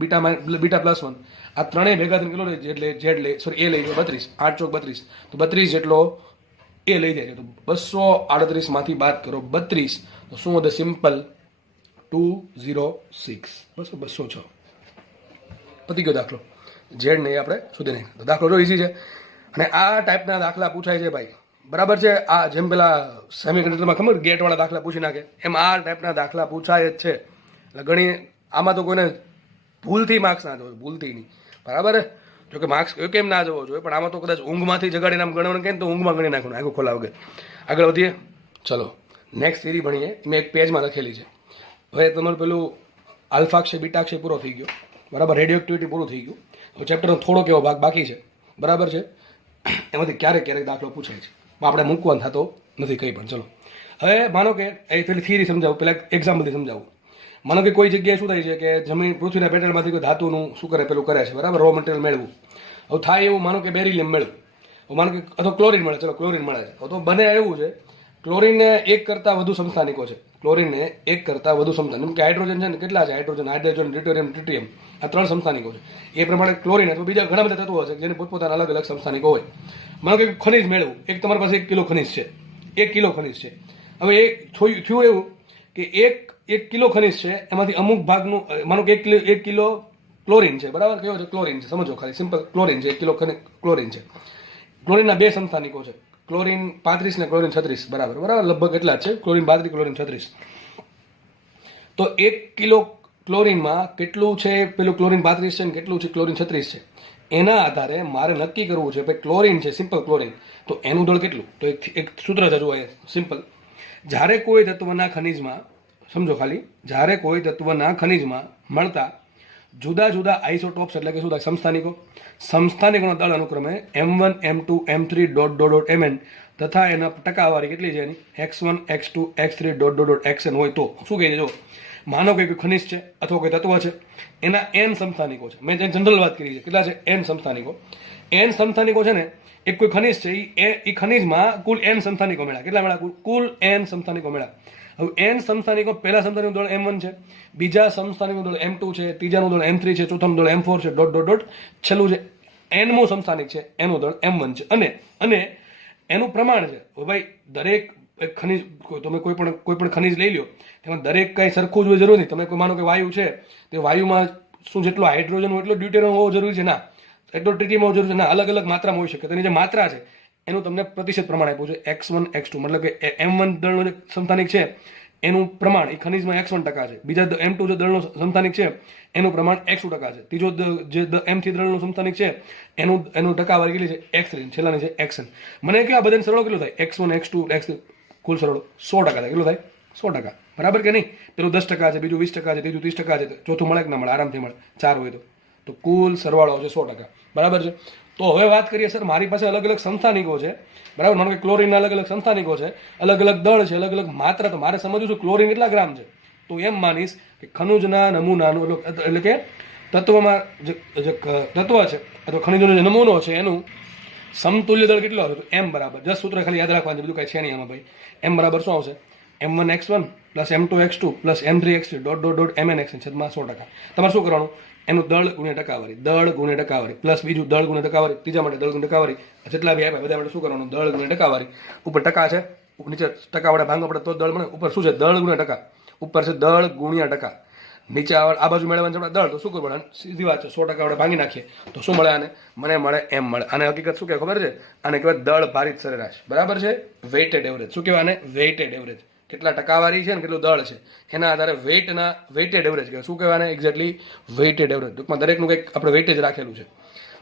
બીટા +1 આ ત્રણેય ભેગા થઈને કેટલો Z લે એ લઈ ગયો 32. 8 ચોક 32. તો 32 જેટલો એ લઈ જાય છે. તો 238 માંથી બાદ કરો 32. તો શું વધે? સિમ્પલ 206. બસ 206. પતી ગયો દાખલો. Z ને આપણે શોધી નહીં. તો દાખલો જો ઈઝી છે. અને આ ટાઈપના દાખલા પૂછાય છે ભાઈ. બરાબર છે. આ જેમ પેલા સેમિકન્ડક્ટરમાં ખબર ગેટવાળા દાખલા પૂછી નાખે એમ આ ટાઈપના દાખલા પૂછાય જ છે. એટલે ઘણી આમાં તો કોઈને ભૂલથી માર્ક્સ ના જવો. ભૂલથી નહીં. બરાબર છે. જોકે માર્ક્સ કેમ ના જવો જોઈએ પણ આમાં તો કદાચ ઊંઘમાંથી જગાડીને આમ ગણવાનું કહે ને તો ઊંઘમાં ગણી નાખવાનું. આખું ખોલા વગર. આગળ વધીએ. ચલો નેક્સ્ટ થિયરી ભણીએ. મેં એક પેજમાં લખેલી છે. હવે તમારું પેલું આલ્ફાક્ષય બીટાક્ષય પૂરો થઈ ગયો, બરાબર, રેડિયો એક્ટિવિટી પૂરું થઈ ગયું. હવે ચેપ્ટરનો થોડોક એવો ભાગ બાકી છે, બરાબર છે, એમાંથી ક્યારેક ક્યારેક દાખલો પૂછાય છે, આપણે મૂકવાનો થતો નથી કંઈ પણ. ચલો હવે માનો કે એ પેલી થિયરી સમજાવું, પેલા એક્ઝામ્પલથી સમજાવું. માનો કે કોઈ જગ્યાએ શું થાય છે કે જમીન પૃથ્વીના પેટર્નમાંથી કોઈ ધાતુનું શું કરે પેલું કરે છે, બરાબર, રો મટીરિયલ મેળવું. હવે થાય એવું, માનો કે બેરિલિયમ મેળવું, માનો કે અથવા ક્લોરિન મળે, ચલો ક્લોરિન મળે છે. તો બને એવું છે, ક્લોરિનને એક કરતાં વધુ સમસ્થાનિકો છે, ક્લોરિનને એક કરતાં વધુ સમસ્થાનિક, જેમ કે હાઇડ્રોજન છે ને, કેટલા છે હાઇડ્રોજન, હાઇડ્રોજન, ડ્યુટેરિયમ, ટ્રિટિયમ, આ 3 સમસ્થાનિકો છે. એ પ્રમાણે ક્લોરિન અથવા બીજા ઘણા બધા તત્વો હશે જેને પોતપોતાના અલગ અલગ સમસ્થાનિકો હોય. માનો કે ખનિજ મેળવું, એક તમારી પાસે 1 કિલો ખનિજ છે, 1 કિલો ખનિજ છે. હવે એ થયું એવું કે એક કિલો ખનિજ છે, એમાંથી અમુક ભાગનું, માનો કે 1 કિલો ક્લોરિન છે, બરાબર, કયો છે ક્લોરિન છે, સમજો ખાલી સિમ્પલ, ક્લોરિન છે, 1 કિલો ક્લોરિન છે. ક્લોરિનના 2 સમસ્થાનિકો છે, ક્લોરિન 35 ને ક્લોરિન 36, બરાબર, લગભગ એટલા જ છે, ક્લોરિન 32, ક્લોરિન 36. તો 1 કિલો ક્લોરિનમાં કેટલું છે પેલું ક્લોરિન 32 છે ને કેટલું છે ક્લોરિન 36 છે, એના આધારે મારે નક્કી કરવું છે ભાઈ ક્લોરિન છે, સિમ્પલ ક્લોરિન, તો એનું દળ કેટલું. તો એક સૂત્ર છે, જુઓ સિમ્પલ. જ્યારે કોઈ તત્વના ખનિજમાં, સમજો ખાલી, જ્યારે કોઈ તત્વના ખનિજમાં મળતા જુદા જુદા આઇસોટોપ્સ એટલે કે શું થાય સમસ્થાનિકોનો દળ અનુક્રમે m1 m2 m3 dot dot dot mn તથા એના ટકાવારી કેટલી છે એની x1 x2 x3 dot dot dot xn હોય તો શું કહે છે, જો માનો કે કોઈ ખનિજ છે અથવા કોઈ તત્વ છે, એના n સમસ્થાનિકો છે. મેં જનરલ વાત કરી છે, કેટલા છે n સમસ્થાનિકો. n સમસ્થાનિકો છે ને, એક કોઈ ખનિજ છે, એ ખનિજમાં કુલ n સમસ્થાનિકો મળ્યા. કેટલા મળ્યા? કુલ n સમસ્થાનિકો મળ્યા. હવે n સમસ્થાનિકો, પહેલા સમસ્થાનિકનું દળ m1 છે, બીજા સમસ્થાનિકનું દળ m2 છે, ત્રીજાનું દળ m3 છે, ચોથાનું દળ m4 છે, ડોટ ડોટ ડોટ, છેલ્લું છે nમું સમસ્થાનિક છે, એનું દળ m1 છે. અને એનું પ્રમાણ છે, ભાઈ દરેક ખનિજ, તમે કોઈ પણ ખનિજ લઈ લો, તેમાં દરેક કઈ સરખું જ હોય જરૂર નહીં. તમે કોઈ માનો કે વાયુ છે, તે વાયુમાં શું જેટલો હાઇડ્રોજન હોય એટલો ડ્યુટેરિયમ હોવો જરૂરી છે? ના. એટલો ટ્રિટિયમ હોવો જરૂરી છે? ના. અલગ અલગ માત્રામાં હોઈ શકે. તેની જે માત્રા છે એનું તમને પ્રતિશત પ્રમાણ આપ્યું છે, x1 x2, મતલબ કે m1 દળનો જે સમસ્થાનિક છે એનું પ્રમાણ એ ખનિજમાં x1% છે, બીજા m2 જે દળનો સમસ્થાનિક છે એનું પ્રમાણ x2% છે, ત્રીજો જે m3 દળનું સમસ્થાનિક છે એનું ટકાવારી કેટલી છે? x3, છેલ્લાની છે xn. મને કે આ બધાને સરળ કેટલું થાય? x1 x2 x3 કુલ સરળ 100% થાય. કેટલું થાય? 100%, બરાબર કે નહીં? પેલું 10% છે, બીજું 20% છે, ત્રીજું 30% છે, ચોથું મળે કે ના મળે? આરામથી મળે, 4 હોય તો કુલ સરવાળો છે 100%, બરાબર છે. તો હવે વાત કરીએ, સર મારી પાસે અલગ અલગ સમસ્થાનિકો છે, બરાબર, માનો કે ક્લોરિનના અલગ અલગ સમસ્થાનિકો છે, અલગ અલગ દળ છે, અલગ અલગ માત્રા, તો મારે સમજવું છે ક્લોરિન કેટલા ગ્રામ છે. તો એમ માનીશ કે ખનિજના નમૂનાનું, એટલે કે તત્વમાં જે તત્વ છે અથવા ખનિજનો જે નમૂનો છે એનું સમતુલ્ય દળ કેટલો આવશે? તો m બરાબર, જસ્ટ સૂત્ર ખાલી યાદ રાખવાનું, બીજું કાંઈ છે નહીં આમાં ભાઈ. m બરાબર શું આવશે? m1 x1 plus m2 x2 plus m3 x3 dot dot dot mn xn છેદમાં 100%. તમારે શું કરવાનું? એનું દળ ગુણ્યા ટકાવારી પ્લસ બીજું દળ ગુણ્યા ટકાવારી, ત્રીજા માટે દળ ગુણ્યા ટકાવારી, જેટલા બી આપ્યા બધા માટે શું કરવાનું? દળ ગુણ્યા ટકાવારી. ઉપર ટકા છે, નીચે ટકા વડે ભાંગવા પડે તો દળ મળે. ઉપર શું છે? દળ ગુણ્યા ટકા. ઉપર છે દળ ગુણ્યા ટકા, નીચે આ બાજુ મેળવવાનું છે દળ, તો શું કરવું? સીધી વાત છે, 100% વડે ભાંગી નાખીએ તો શું મળે? આને મને મળે m મળે. આને હકીકત શું કહેવાય ખબર છે? આને કહેવાય દળ ભારિત સરેરાશ, બરાબર છે, વેઇટેડ એવરેજ. શું કહેવાય આને? Weighted average. કેટલા ટકાવારી છે ને કેટલું દળ છે એના આધારે વેઇટેડ એવરેજ કહેવાય. શું કહેવાય? Exactly weighted average. ટૂંકમાં દરેકનું કંઈક આપણે વેઇટેજ રાખેલું છે.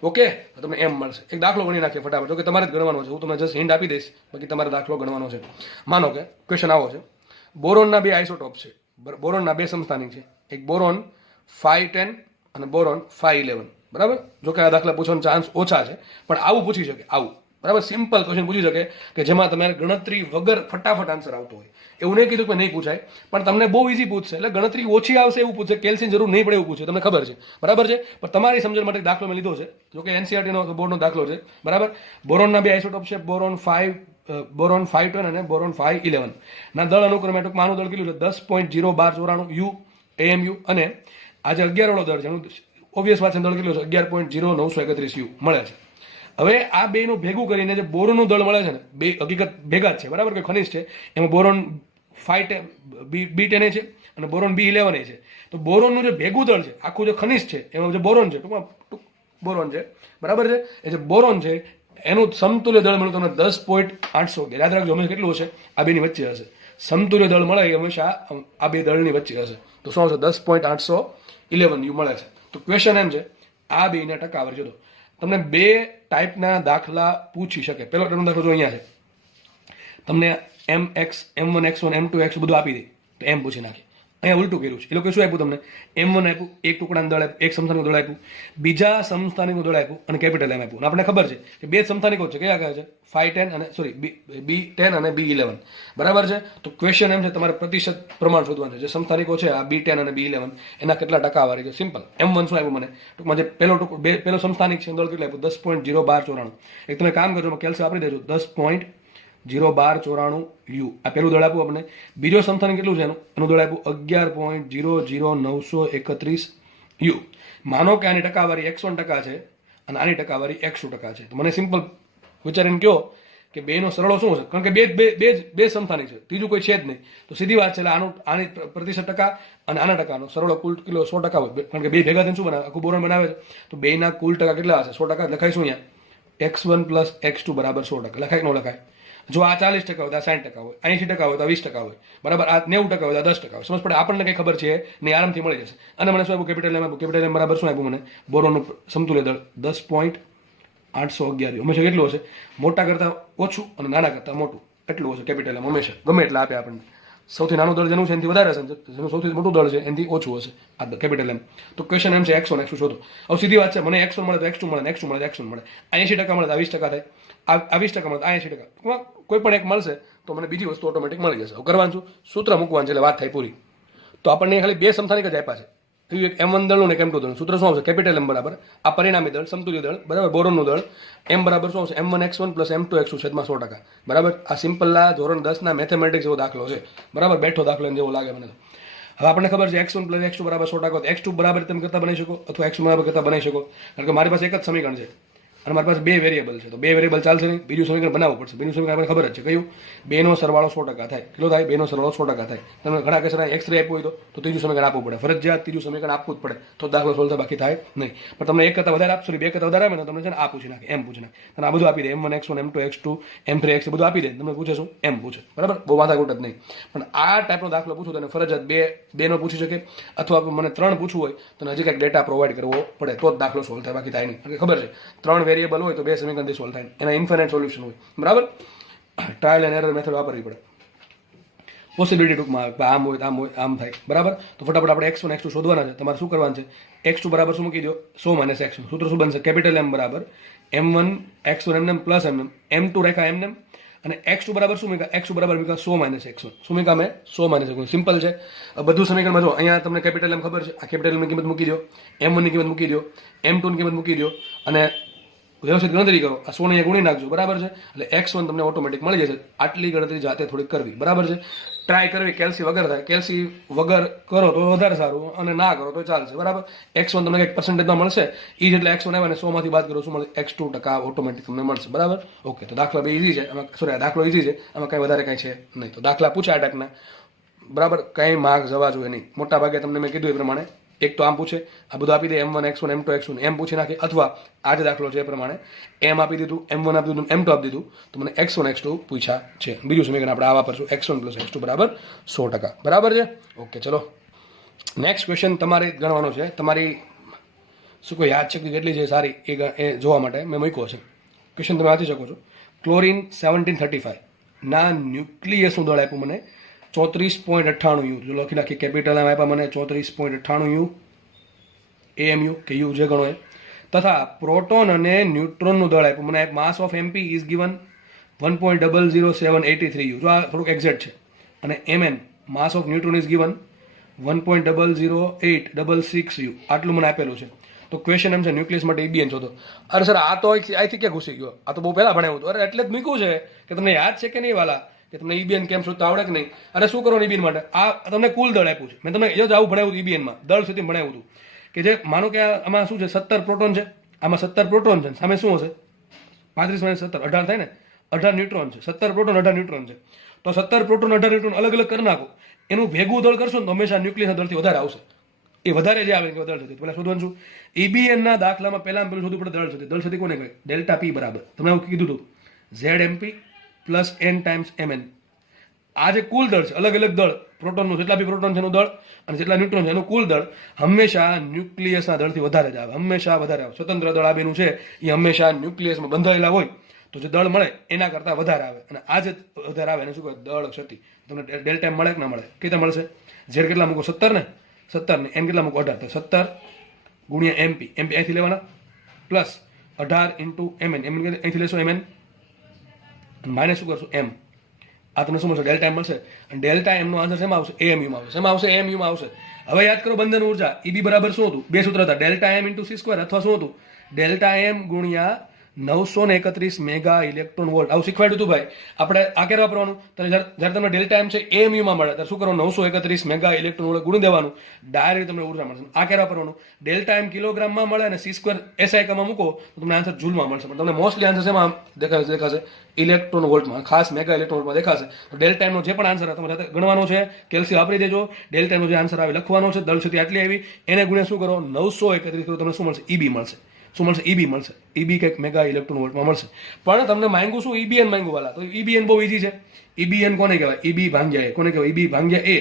ઓકે, તો તમને એમ મળશે. એક દાખલો ગણી નાખીએ ફટાફટ, જો કે તમારે જ ગણવાનો છે, હું તમને જસ્ટ હિન્ટ આપી દઈશ, બાકી તમારે દાખલો ગણવાનો છે. માનો કે ક્વેશ્ચન આવો છે, બોરોનના 2 આઇસોટોપ છે, બોરોનના 2 સમસ્થાનિક છે, એક બોરોન 510 અને બોરોન 511, બરાબર. જો કે આ દાખલા પૂછવાનો ચાન્સ ઓછા છે, પણ આવું પૂછી શકે, આવું, બરાબર, સિમ્પલ ક્વેશ્ચન પૂછી શકે કે જેમાં તમારે ગણતરી વગર ફટાફટ આન્સર આવતો હોય. એવું નહીં કીધું કે નહીં પૂછાય, પણ તમને બહુ ઇઝી પૂછશે, એટલે ગણતરી ઓછી આવશે એવું પૂછે, કેલ્સીની જરૂર નહીં પડે એવું પૂછે, તમને ખબર છે, બરાબર છે. પણ તમારી સમજણ માટે દાખલો મેં લીધો છે, જો કે એનસીઆરટીનો બોર્ડનો દાખલો છે, બરાબર. બોરોનના 2 આઇસોટોપ છે, બોરોન 510 અને બોરોન 511 ના દળ અનુક્રમે, ટૂંકમાં આનું દળ કેટલું છે? 10.01294 u AMU, અને આજે 11 વાળો દળ છે, એનું ઓબ્વિયસ વાત છે, દળ કેટલું છે? 11.0931 u મળે છે. હવે આ બેનું ભેગું કરીને જે બોરોનનું દળ મળે છે ને, બે હકીકત ભેગા જ છે, બરાબર, કે ખનિજ છે, એમાં બોરોન B10 છે અને બોરોન B11 છે. તો બોરોનનું જે ભેગું દળ છે, આખું જે ખનિજ છે એમાં જે બોરોન છે, ટૂંકમાં બોરોન છે, બરાબર છે, એ જે બોરોન છે એનું સમતુલ્ય દળ મળે તમને 10.811. યાદ રાખજો, હંમેશા કેટલું હશે? આ બેની વચ્ચે હશે. સમતુલ્ય દળ મળે એ હંમેશા આ બે દળની વચ્ચે હશે. તો શું આવશે? 10.811 u મળે છે. તો ક્વેશ્ચન એમ છે, આ બેને ટકાવારી જોતો. તમને 2 ટાઈપના દાખલા પૂછી શકે. પહેલો ટાઈપનો દાખલો જો અહીંયા છે, તમને m1 x1 m2 x બધું આપી દે તો એમ પૂછી નાખે. અહીંયા ઉલટું કર્યું છે. એ લોકો શું આપ્યું તમને? M1 આપ્યું, એક ટુકડાનું દળ આપ્યું, એક સમસ્થાનિકનું દળ આપ્યું, બીજા સમસ્થાનિકનું દળ આપ્યું અને કેપિટલ M આપ્યું. અને આપણને ખબર છે કે બે સમસ્થાનિકો છે, કયા કયા છે? phi 10 અને સોરી B10 અને B11. બરાબર છે. તો ક્વેશ્ચન એમ છે તમારે પ્રતિશત પ્રમાણ શોધવાનું છે. જે સમસ્થાનિકો છે આ B10 અને B11 એના કેટલા ટકાવારી છે. સિમ્પલ. M1 શું આપ્યું મને? ટૂંકમાં જે પેલો સમસ્થાનિક છે દળ કેટલું આપ્યું? 10.01294. એક તમે કામ કરજો, કેલ્સી વાપરી દેજો. 10.01294 યુ. આ પેલું દળ આપ્યું આપણે. બીજો સમસ્થાનિક કેટલું છે એનું દળ આપ્યું 11.00931 યુ. માનો કે આની ટકાવારી 101% છે અને આની ટકાવારી 100% છે. તો મને સિમ્પલ વિચારીને કહો કે બેનો સરળો શું છે? કારણ કે બે સમસ્થાનિક છે, ત્રીજું કોઈ છે જ નહીં. તો સીધી વાત છે, એટલે આની પ્રતિશત ટકા અને આના ટકાનો સરળો કુલ કિલો 100% હોય. કારણ કે બે ભેગા થઈને શું બનાવે? આખું બોરોન બનાવે છે. તો બેના કુલ ટકા કેટલા હશે? 100%. લખાઈશું અહીંયા x1 પ્લસ x2 બરાબર 100%. લખાય કે ન લખાય? જો આ 40% હોય તો આ 60% હોય, 80% હોય તો 20% હોય, બરાબર. આ 90% હોય તો 10% હોય. સમજ પડે? આપણને કઈ ખબર છે નહીં, આરામથી મળી જશે. અને મને શું આપ્યું? કેપિટલ M આપ્યું. કેપિટલ M બરાબર શું આપ્યું મને? બોરોનનું સમતુલ્ય દળ 10.811. હંમેશા કેટલું હશે? મોટા કરતા ઓછું અને નાના કરતા મોટું એટલું હશે કેપિટલ M હંમેશા. ગમે એટલે આપે આપણને. સૌથી નાનું દળ જેનું છે એનાથી વધારે હશે, જેનું સૌથી મોટું દળ છે એનાથી ઓછું હશે આ કેપિટલ M. તો ક્વેશ્ચન એમ છે x1 x2 શોધો. હવે સીધી વાત છે, મને x1 મળે તો x2 મળે, x2 મળે તો x1 મળે. 80% મળે તો આ 20% થાય, આ 20% મળે તો 80%. કોઈ પણ એક મળશે તો મને બીજી વસ્તુ ઓટોમેટિક મળી જશે. હવે કરવાનું શું? સૂત્ર મૂકવાનું છે એટલે વાત થાય પૂરી. તો આપણને ખાલી બે સમસ્થાનિક જ આપ્યા છે. એક M1 દળનું ને એક M2 દળનું. સૂત્ર શું આવશે? કેપિટલ M બરાબર આ પરિણામી દળ, સમતુલ્ય દળ, બરાબર, બોરોનનું દળ. M બરાબર શું આવશે? M1x1 પ્લસ M2x2 છેદમાં 100%. બરાબર. આ સિમ્પલના ધોરણ 10 મેથેમેટિક્સ જેવો દાખલો છે. બરાબર. બેઠો દાખલો જેવો લાગે મને. હવે આપણને ખબર છે x1 પ્લસ x2 બરાબર 100%. તો x2 બરાબર તમે કરતા બનાવી શકો અથવા x1 બરાબર કરતા બનાવી શકો. કારણ કે મારી પાસે એક જ સમીકરણ છે અને મારી પાસે બે વેરિયેબલ છે. તો બે વેરિયેબલ ચાલશે નહીં, બીજું સમીકરણ બનાવવું પડશે. બીજું સમીકરણ આપણને ખબર જ છે કયું? બેનો સરવાળો 100% થાય. કેટલો થાય? બેનો સરવાળો 100% થાય. તમે ઘણા કેસ x3 આપ્યું હોય તો ત્રીજું સમીકરણ આપવું પડે. ફરજિયાત ત્રીજું સમીકરણ આપવું જ પડે તો દાખલો સોલ્વ થાય, બાકી થાય નહીં. પણ તમને એક કરતા વધારે આપશો, બે કરતા વધારે આવે ને તમને છે ને આ પૂછી નાખે, એમ પૂછી નાખે. અને આ બધું આપી દે. M1 x1 M2 x2 M3 x બધું આપી દે. તમને પૂછે શું? એમ પૂછે. બરાબર. બહુ માથાકૂટ જ નહીં. પણ આ ટાઈપનો દાખલો પૂછું તો ફરજિયાત બેનો પૂછી શકે અથવા મને 3 પૂછવું હોય તો હજી કંઈક ડેટા પ્રોવાઈડ કરવો પડે તો જ દાખલો સોલ્વ થાય, બાકી થાય નહીં. કારણ કે ખબર છે 3 વેરિયેબલ હોય તો બે સમીકરણ સોલ્વ થાય. એના ઇન્ફાઇનાઇટ સોલ્યુશન હોય. બરાબર. ટ્રાયલ એન્ડ એરર મેથડ વાપરવી પડે. પોસિબિલિટી ટૂંકમાં આમ હોય આમ હોય આમ થાય. બરાબર. તો ફટાફટ આપણે x1 x2 શોધવાના છે. તમારે શું કરવાનું છે? x2 બરાબર શું મૂકી દો? 100 - x1. સૂત્ર શું બનશે? કેપિટલ M બરાબર M1 x1 MM plus MM, M2 રેખા MM અને x2 બરાબર શું મૂક્યા? x2 બરાબર મૂક્યા 100 - x1. શું મૂક્યા મેં? 100 - x1. સિમ્પલ છે. બધું સમીકરણમાં જો અહીંયા તમને કેપિટલ M ખબર છે. આ કેપિટલ M ની કિંમત મૂકી દો, M1 ની કિંમત મૂકી દો, M2 ની કિંમત મૂકી દો અને વ્યવસ્થિત ગણતરી કરો. આ 100 ને ગુણી નાખજો. બરાબર છે. એટલે x1 તમને ઓટોમેટિક મળી જશે. આટલી ગણતરી જાતે થોડીક કરવી. બરાબર છે. ટ્રાય કરવી. કેલ્સી વગર થાય. કેલ્સી વગર કરો તો વધારે સારું અને ના કરો તો ચાલશે. બરાબર. x1 તમને એક પર્સન્ટેજમાં મળશે. એ જેટલા x1 આવે ને 100 માંથી બાદ કરો શું મળે? x2% ઓટોમેટિક તમને મળશે. બરાબર. ઓકે. તો દાખલા બે ઈઝી છે. આમાં સોરી દાખલો ઈઝી છે. આમાં કઈ વધારે કઈ છે નહીં. તો દાખલા પૂછ્યા ટાઈપના. બરાબર. કઈ માર્ક જવા જોઈએ નહીં. મોટા ભાગે તમને મેં કીધું એ પ્રમાણે એક તો આમ પૂછે, આ બધું આપી દે M1 x1 M2 x2 એમ પૂછી નાખે, અથવા આ જ દાખલો છે એ પ્રમાણે M આપી દીધું, M1 આપી દીધું, M2 આપી દીધું તો મને x1 x2 પૂછ્યા છે. બીજું સમીકરણ આપણે આ વાપરશું x1 + x2 બરાબર 100%. બરાબર છે. ઓકે. ચલો નેક્સ્ટ ક્વેશ્ચન તમારે ગણવાનો છે. તમારી શું કોઈ યાદશક્તિ કેટલી છે સારી એ જોવા માટે મેં મૂક્યો છે. ક્વેશ્ચન તમે વાંચી શકો છો. ક્લોરીન 1735 ના ન્યુક્લિયસનું દળ આપ્યું મને 34.98 યુ. જો લખી નાખી. કેપિટલ એમ આપ્યા મને 34.98 યુ, AMU કે યુ જે ગણો એ. તથા પ્રોટોન અને ન્યુટ્રોનનું દળ આપ્યું મને. માસ of MP is given 1.00783 you. જો આ થોડુંક એક્ઝેક્ટ છે. અને MN mass of neutron is given 1.00866 you. આટલું મને આપેલું છે. તો ક્વેશ્ચન એમ છે ન્યુક્લિયસ માટે EBN શોધો. અરે સર આ તો અહીંથી ક્યાં ઘૂસી ગયો? આ તો બહુ પહેલા ભણાવ્યું હતું. અરે એટલે જ મૂક્યું છે કે તમને યાદ છે કે નહીં વાલા, કે તમને EBN કેમ શોધતા આવડે કે નહીં? અરે શું કરો EBN માટે? આ તમને કુલ દળ આપ્યું છે. મેં તમને એ જ આવું ભણાવ્યું હતું EBNમાં, દળ સુધી ભણાવ્યું હતું કે જે માનો કે આમાં શું છે 17 પ્રોટોન છે, આમાં 17 પ્રોટોન છે, સામે શું હશે? 35 - 17 18 થાય ને. 18 ન્યુટ્રોન છે. 17 પ્રોટોન 18 ન્યુટ્રોન છે. તો 17 પ્રોટોન 18 ન્યુટ્રોન અલગ અલગ કરી નાખો. એનું ભેગું દળ કરશો ને તો હંમેશા ન્યુક્લિયસના દળથી વધારે આવશે. એ વધારે જે આવે દળ થતી. પહેલા શોધવાનું શું? EBN ના દાખલામાં પહેલા પેલું શોધવું પડે દળ થતી. દળ થતી કોને કહે? ડેલ્ટા P બરાબર તમને એવું કીધું હતું ZMP plus N times MN. આ જે કુલ દળ છે, અલગ અલગ દળ પ્રોટોનનું, જેટલા બી પ્રોટોન છે એનું દળ અને જેટલા ન્યુટ્રોન છે એનું કુલ દળ હંમેશા ન્યુક્લિયસના દળથી વધારે જ આવે. હંમેશા વધારે આવે. સ્વતંત્ર દળ આ બેનું છે એ હંમેશા ન્યુક્લિયસમાં બંધાયેલા હોય તો તો જે દળ મળે એના કરતાં વધારે આવે, અને આ જે વધારે આવે એને શું કહેવાય? દળ ક્ષતિ. તમને ડેલ્ટા એમ મળે કે ના મળે? કેટલા મળશે? ઝેડ કેટલા મૂકો? 17 ને 17 ને એમ કેટલા મૂકો? 18. તો 17 ગુણ્યા એમપી, એમપી અહીંથી લેવાના પ્લસ 18 ઇન્ટુ એમએન, એમ અહીંથી લેશો એમએન માઇનસ શું કરશો? એમ. આ તમને શું મળશે? ડેલ્ટા એમ મળશે. અને ડેલ્ટા એમનો આન્સર શેમાં આવશે? એએમયુમાં આવશે. શેમાં આવશે? એએમયુમાં આવશે. હવે યાદ કરો બંધન ઉર્જા ઈબી બરાબર શું હતું? બે સૂત્ર હતા, delta M into C square, અથવા શું હતું? ડેલ્ટા એમ ગુણ્યા 931 મેગા ઇલેક્ટ્રોન વોલ્ટ. આવું શીખવાડ્યું હતું ભાઈ. આપણે આ કેવા વાપરવાનું? જ્યારે તમને ડેલ્ટા એમ છે એએમયુમાં મળે ત્યારે શું કરવાનું? 931 મેગા ઇલેક્ટ્રોન વોલ્ટ ગુણી દેવાનું, ડાયરેક્ટ તમને ઉર્જા મળશે. આ કેવા વાપરવાનું? ડેલ્ટા એમ કિલોગ્રામમાં મળે અને સી સ્ક્વેર એસઆઈ એકમમાં મૂકો તો તમને આન્સર જૂલમાં મળશે. પણ તમને મોસ્ટલી આન્સર શેમાં દેખાશે? ઇલેક્ટ્રોન વોલ્ટમાં, ખાસ મેગા ઇલેક્ટ્રોન વોલ્ટમાં દેખાશે. તો ડેલ્ટા એમનો જે પણ આન્સર તમારે ગણવાનો છે, કેલ્સી વાપરી દેજો. ડેલ્ટા એમનો જે આન્સર આવે લખવાનો છે, દળ ક્ષતિ આટલી આવી, એને ગુણ્યા શું કરો? 931 કરો, તમને શું મળશે? ઈબી મળશે. શું મળશે? ઈબી મળશે. ઈબી કંઈક મેગા ઇલેક્ટ્રોન વોલ્ટમાં મળશે. પણ તમને માંગ્યું શું? ઈબીએન માંગ્યું વાલા. તો ઈબીએન બહુ ઈઝી છે. ઈબીએન કોને કહેવાય? ઈબી ભાંગ્યા એ. કોને કહેવાય? ઈબી ભાંગ્યા એ.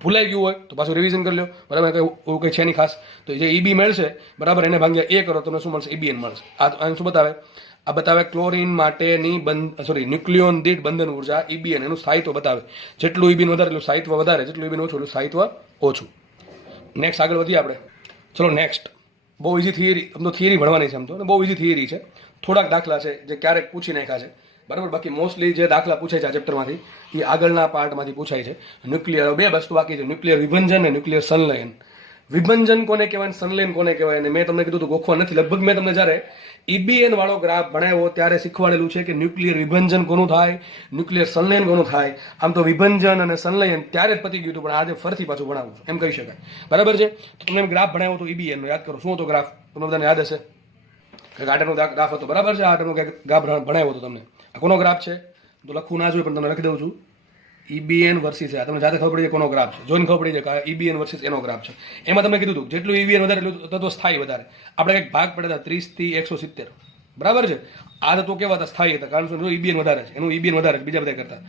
ભૂલાઈ ગયું હોય તો પાછું રિવિઝન કરી લો, બરાબર? એવું કંઈ છે નહીં ખાસ. તો જે ઈબી મળશે, બરાબર, એને ભાંગ્યા એ કરો તમને શું મળશે? ઈબીએન મળશે. આ શું બતાવે? આ બતાવે ક્લોરીન માટેની ન્યુક્લિયોન દીઠ બંધન ઉર્જા ઈબીએન, એનું સ્થાયિત્વ બતાવે. જેટલું ઈબીન વધારે એટલું સ્થાયિત્વ વધારે, જેટલું ઈબીન ઓછું એટલું સ્થાયિત્વ ઓછું. નેક્સ્ટ આગળ વધીએ આપણે. ચલો નેક્સ્ટ. બહુ ઇઝી થિયરી, આમ તો થિયરી ભણવાની છે, આમ તો બહુ ઇઝી થિયરી છે. થોડાક દાખલા છે જે ક્યારેક પૂછી નાખ્યા છે, બરાબર. બાકી મોસ્ટલી જે દાખલા પૂછાય છે આ ચેપ્ટરમાંથી એ આગળના પાર્ટમાંથી પૂછાય છે. ન્યુક્લિયર, બે વસ્તુ બાકી છે, ન્યુક્લિયર વિભંજન અને ન્યુક્લિયર સંલયન. વિભંજન કોને કહેવાય, સંલયન કોને કહેવાય? અને મેં તમને કીધું તો ગોખવા નથી. લગભગ મેં તમને જ્યારે ઈબીએન વાળો ગ્રાફ ભણાવ્યો ત્યારે શીખવાડેલું છે કે ન્યુક્લિયર વિભંજન કોનું થાય, ન્યુક્લિયર સંલયન કોનું થાય. આમ તો વિભંજન અને સંલયન ત્યારે જ પતી ગયું હતું, પણ આજે ફરીથી પાછું ભણાવું છું એમ કહી શકાય, બરાબર છે. તો તમને ગ્રાફ ભણાવ્યો હતો ઈબીએન નો, યાદ કરો શું હતો ગ્રાફ? તમને બધાને યાદ હશે કે આટરનો ગ્રાફ હતો, બરાબર છે. આટરનો ગ્રાફ ભણાવ્યો હતો તમને. આ કોનો ગ્રાફ છે? તો લખવું ના જોઈએ પણ તમને લખી દઉં છું. ઈબીએન વર્સિસ છે. તમને જાતે ખબર પડી જાય કોનો ગ્રાફ છે, જોઈને ખબર પડી જાય કે ઈબીએન વર્સિસ એનો ગ્રાફ છે. એમાં તમને કીધું હતું જેટલું ઈબીએન વધારે એટલું તત્વ સ્થાયી વધારે. આપણે કંઈક ભાગ પડ્યા હતા 30 થી 170, બરાબર છે. આ તત્વો કેવા હતા? સ્થાયી હતા. કારણ શું? ઈબીએન વધારે છે, એનું ઈબીએન વધારે છે બીજા બધા કરતા.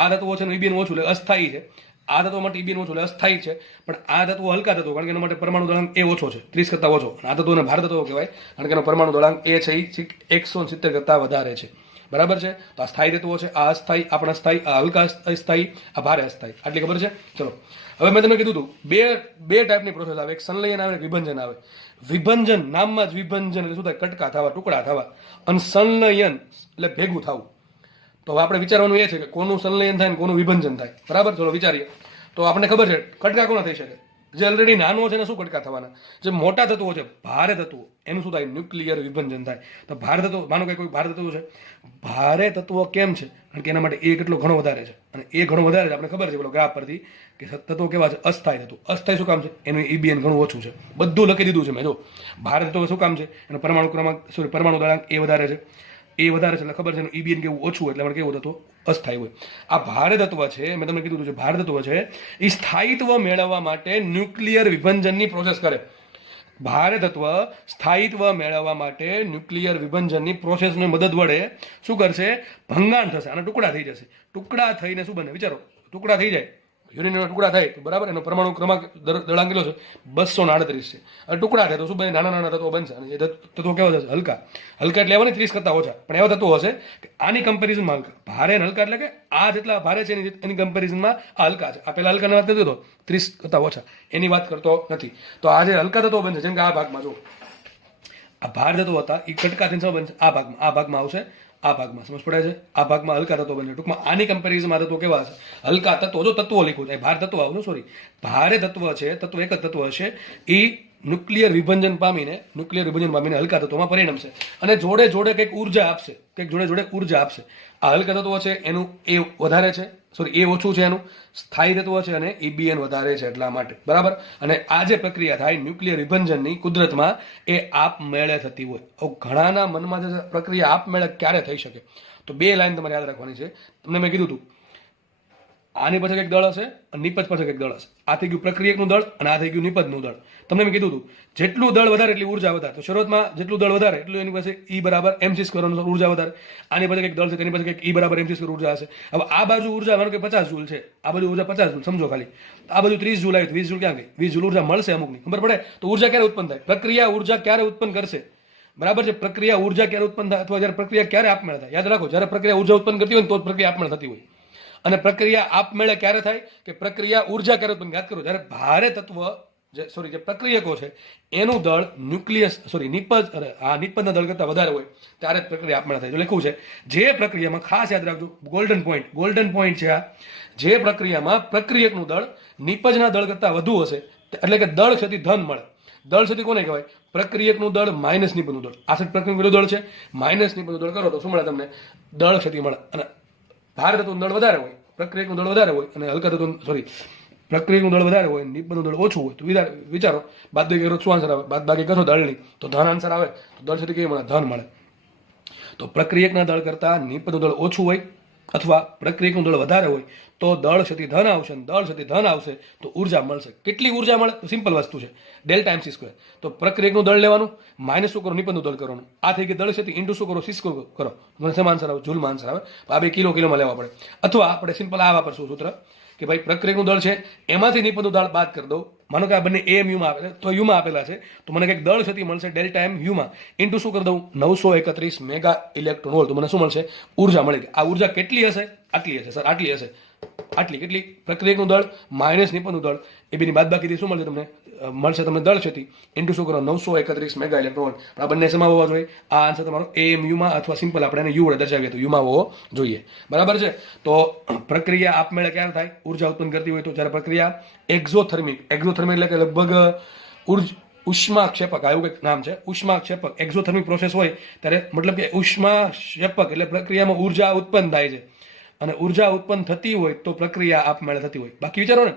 આ તત્વો છે એનું ઈબીએન ઓછું એટલે અસ્થાયી છે. આ તત્વો માટે ઈબીએન ઓછું એટલે અસ્થાયી છે. પણ આ તત્વો હલકા તત્વો, કારણ કે એના માટે પરમાણુ દળાંક એ ઓછો છે, 30 કરતા ઓછો. અને આ તત્વોને ભાર તત્વો કહેવાય કારણ કે એનો પરમાણુ દળાંક એ છે એ 170 કરતા વધારે છે, બરાબર છે. તો આ સ્થાયી તત્વો છે, આ અસ્થાયી, આપણા સ્થાયી, આ હલકા અસ્થાયી, આ ભારે અસ્થાયી. આટલી ખબર છે? ચલો હવે મેં તમને કીધું હતું બે ટાઈપની પ્રોસેસ આવે, એક સંલયન આવે, એક વિભંજન આવે. વિભંજન, નામમાં જ વિભંજન એટલે શું થાય? કટકા થવા, ટુકડા થવા. અને સંલયન એટલે ભેગું થવું. તો હવે આપણે વિચારવાનું એ છે કે કોનું સંલયન થાય ને કોનું વિભંજન થાય, બરાબર. ચલો વિચારીએ. તો આપણને ખબર છે કટકા કોના થઈ શકે? જે ઓલરેડી નાનો છે ને શું કટકા થવાના? જે મોટા તત્વો છે, ભારે તત્વો, એનું શું થાય? ન્યુક્લિયર વિભંજન થાય. તો ભારે તત્વો, માનો કે કોઈ ભારે તત્વો છે, ભારે તત્વો કેમ છે? કારણ કે એના માટે એ કેટલો ઘણો વધારે છે, અને એ ઘણો વધારે છે આપણે ખબર છે પેલો ગ્રાફ પરથી કે તત્વો કેવા છે? અસ્થાયી તત્વો. અસ્થાયી શું કામ છે? એનું ઈબીએન ઘણું ઓછું છે. બધું લખી દીધું છે મેં. જો ભારે તત્વો શું કામ છે? એનો પરમાણુ ક્રમાંક, પરમાણુ દળાંક એ વધારે છે, એ વધારે છે એટલે ખબર છે એનું ઈબીએન કેવું ઓછું, એટલે આપણે કેવું તત્વ? અસ્થાયી હોય. આ ભારે તત્વ છે, મેં તમને કીધું છે ભારે તત્વ છે એ સ્થાયિત્વ મેળવવા માટે ન્યુક્લિયર વિભંજનની પ્રોસેસ કરે. ભારે તત્વ સ્થાયિત્વ મેળવવા માટે ન્યુક્લિયર વિભંજનની પ્રોસેસની મદદ વડે શું કરશે? ભંગાણ થશે, અને ટુકડા થઈ જશે. ટુકડા થઈને શું બને? વિચારો, ટુકડા થઈ જાય, યુરેનિયમના ટુકડા થાય તો બરાબર, એનો પરમાણુ ક્રમાંક દળાંક કેટલો છે? 238 છે. અને ટુકડા થાય તો શું બને? નાના નાના તત્વો બનશે. અને એ તત્વો કેવા થશે? હલકા. હલકા એટલે એવા નહીં 30 કરતા ઓછા, પણ એવા તત્વો હશે કે આની કમ્પેરિઝનમાં હલકા. ભારે અને હલકા એટલે કે આ જેટલા ભારે છે એની કમ્પેરિઝનમાં આ હલકા છે. આ પેલા હલકાની વાત કરતો હતો 30 કરતા ઓછા, એની વાત કરતો નથી. તો આ જે હલકા તત્વો બનશે, જેમ કે આ ભાગમાં જો આ ભાર તત્વો હતા એ કટકા થઈને શું બનશે? આ ભાગમાં આવશે, આ ભાગમાં. સમજ પડે છે? આ ભાગમાં હલકા તત્વો બનશે. ટૂંકમાં આની કમ્પેરિઝનમાં તત્વો કેવા હશે? હલકા તત્વો. જો તત્વો લીખું છે, ભાર તત્વો આવશે, સોરી, ભારે તત્વ છે, તત્વ એક જ તત્વ હશે, એ ન્યુક્લિયર વિભંજન પામીને હલકા તત્વોમાં પરિણમશે અને જોડે જોડે કંઈક ઉર્જા આપશે, કંઈક જોડે જોડે ઉર્જા આપશે. આ હલકા તત્વો છે એનું એ વધારે છે, સોરી એ ઓછું છે, એનું સ્થાયી તત્વ છે અને ઈબીએન વધારે છે એટલા માટે, બરાબર. અને આ જે પ્રક્રિયા થાય ન્યુક્લિયર વિભંજનની કુદરતમાં એ આપમેળે થતી હોય. ઘણાના મનમાં જે પ્રક્રિયા આપમેળે ક્યારે થઈ શકે? તો બે લાઈન તમારે યાદ રાખવાની છે. તમને મેં કીધું હતું આની પછી એક દળ હશે અને નિપજ પછી એક દળ હશે. આ થઈ ગયું પ્રક્રિયકનું દળ અને આ થઈ ગયું નિપજનું દળ. તમને મેં કીધું હતું જેટલું દળ વધારે એટલી ઉર્જા વધારે. તો શરૂઆતમાં જેટલું દળ વધારે એટલું એની પાસે ઈ બરાબર mc સ્ક્વેર ઉર્જા વધારે. આની પછી એક દળ છે તેની પાસે ઈ બરાબર mc સ્ક્વેર ઉર્જા હશે. હવે આ બાજુ ઉર્જા માનો કે 50 જૂલ છે, આ બાજુ ઉર્જા 50 જૂલ, સમજો ખાલી. આ બાજુ 30 જૂલ આવી, 20 જૂલ ક્યાં ગઈ? 20 જૂલ ઉર્જા મળશે અમુકની, ખબર પડે? તો ઉર્જા ક્યારે ઉત્પન્ન થાય? પ્રક્રિયા ઉર્જા ક્યારે ઉત્પન્ન કરશે? બરાબર છે. પ્રક્રિયા ઉર્જા ક્યારે ઉત્પન્ન થાય અથવા જ્યારે પ્રક્રિયા ક્યારે આપમેળે થાય, યાદ રાખો, જ્યારે પ્રક્રિયા ઉર્જા ઉત્પન્ન કરતી હોય ને તો જ પ્રક્રિયા આપમેળે થતી હોય. અને પ્રક્રિયા આપમેળે ક્યારે થાય કે પ્રક્રિયા ઉર્જા ક્યારે ઉત્પન્ન, યાદ કરો, જ્યારે ભારે તત્વ જે પ્રક્રિયકો છે એનું દળ નિપજના દળ કરતા વધારે હોય ત્યારે જ પ્રક્રિયા આપમેળે થાય. જો લખ્યું છે જે પ્રક્રિયામાં, ખાસ યાદ રાખજો, ગોલ્ડન પોઈન્ટ છે આ, જે પ્રક્રિયામાં પ્રક્રિયકનું દળ નિપજના દળ કરતા વધુ હશે, એટલે કે દળ ક્ષતિ ધન મળે. દળ ક્ષતિ કોને કહેવાય? પ્રક્રિયકનું દળ માઇનસ નિપજનું દળ. આ પ્રક્રિયકનું દળ છે, માઇનસ નિપજનું દળ કરો તો શું મળે તમને? દળ ક્ષતિ મળે. અને ભારે તત્વનું દળ વધારે હોય, પ્રક્રિયકનું દળ વધારે હોય, અને હલકા તત્વ પ્રક્રિયકનું દળ વધારે હોય, નિપજનું દળ ઓછું હોય, તો વિચારો બાદબાકી કરો શું આન્સર આવે? બાદબાકી કરશો દળની તો ધન આન્સર આવે. તો દળ ક્ષતિ કેવી મળે? ધન મળે. તો પ્રક્રિયકના દળ કરતા નિપજનું દળ ઓછું હોય અથવા પ્રક્રિયકનું દળ વધારે હોય તો દળ ક્ષતિ ધન આવશે, અને દળ ક્ષતિ ધન આવશે તો ઉર્જા મળશે. કેટલી ઉર્જા મળે? તો સિમ્પલ વસ્તુ છે, ડેલ્ટા MC સ્ક્વેર. તો પ્રક્રિયકનું દળ લેવાનું, માઇનસ શું કરો? નિપજનું દળ કરવાનું. આ થઈ ગઈ દળ ક્ષતિ, ઇન્ટુ શું કરો? સી સ્ક્વેર કરો. મને શેમાં આન્સર આવે? જૂલમાં આન્સર આવે. આ બે કિલોમાં લેવા પડે. અથવા આપણે સિમ્પલ આ વાપરશું સૂત્ર કે ભાઈ પ્રક્રિયકનું દળ છે એમાંથી નિપજનું દળ બાદ કરી દઉં. માનો કે આ બંને AM યુમાં આપેલા, તો યુમાં આપેલા છે, તો મને કંઈક દળ ક્ષતિ મળશે ડેલ્ટા M યુમાં, ઇન્ટુ શું કરી દઉં? 931 મેગા ઇલેક્ટ્રોન વોલ્ટ. તો મને શું મળશે? ઉર્જા મળી. આ ઉર્જા કેટલી હશે? આટલી હશે સર, આટલી હશે. આટલી કેટલી? પ્રક્રિયકનું દળ માઇનસ નિપજનું દળ, એ બેની બાદબાકીથી શું મળશે તમને? મળશે તમને દળ ક્ષતિ, ઇન્ટુ શું કરો? 931 મેગા ઇલેક્ટ્રોન વોલ્ટ. આ બંને શેમાં હોવા જોઈએ? આ આન્સર તમારો AM યુમાં અથવા સિમ્પલ આપણે એને યુ વડે દર્શાવીએ તો યુમાં હોવો જોઈએ. બરાબર છે. તો પ્રક્રિયા આપમેળે ક્યારે થાય? ઉર્જા ઉત્પન્ન કરતી હોય તો. જ્યારે પ્રક્રિયા એક્ઝોથર્મિક એટલે કે લગભગ ઉષ્માક્ષેપક, એવું કંઈક નામ છે, ઉષ્માક્ષેપક એક્ઝોથર્મિક પ્રોસેસ હોય ત્યારે, મતલબ કે ઉષ્માક્ષેપક એટલે પ્રક્રિયામાં ઉર્જા ઉત્પન્ન થાય છે, અને ઉર્જા ઉત્પન્ન થતી હોય તો પ્રક્રિયા આપમેળે થતી હોય. બાકી વિચારો ને,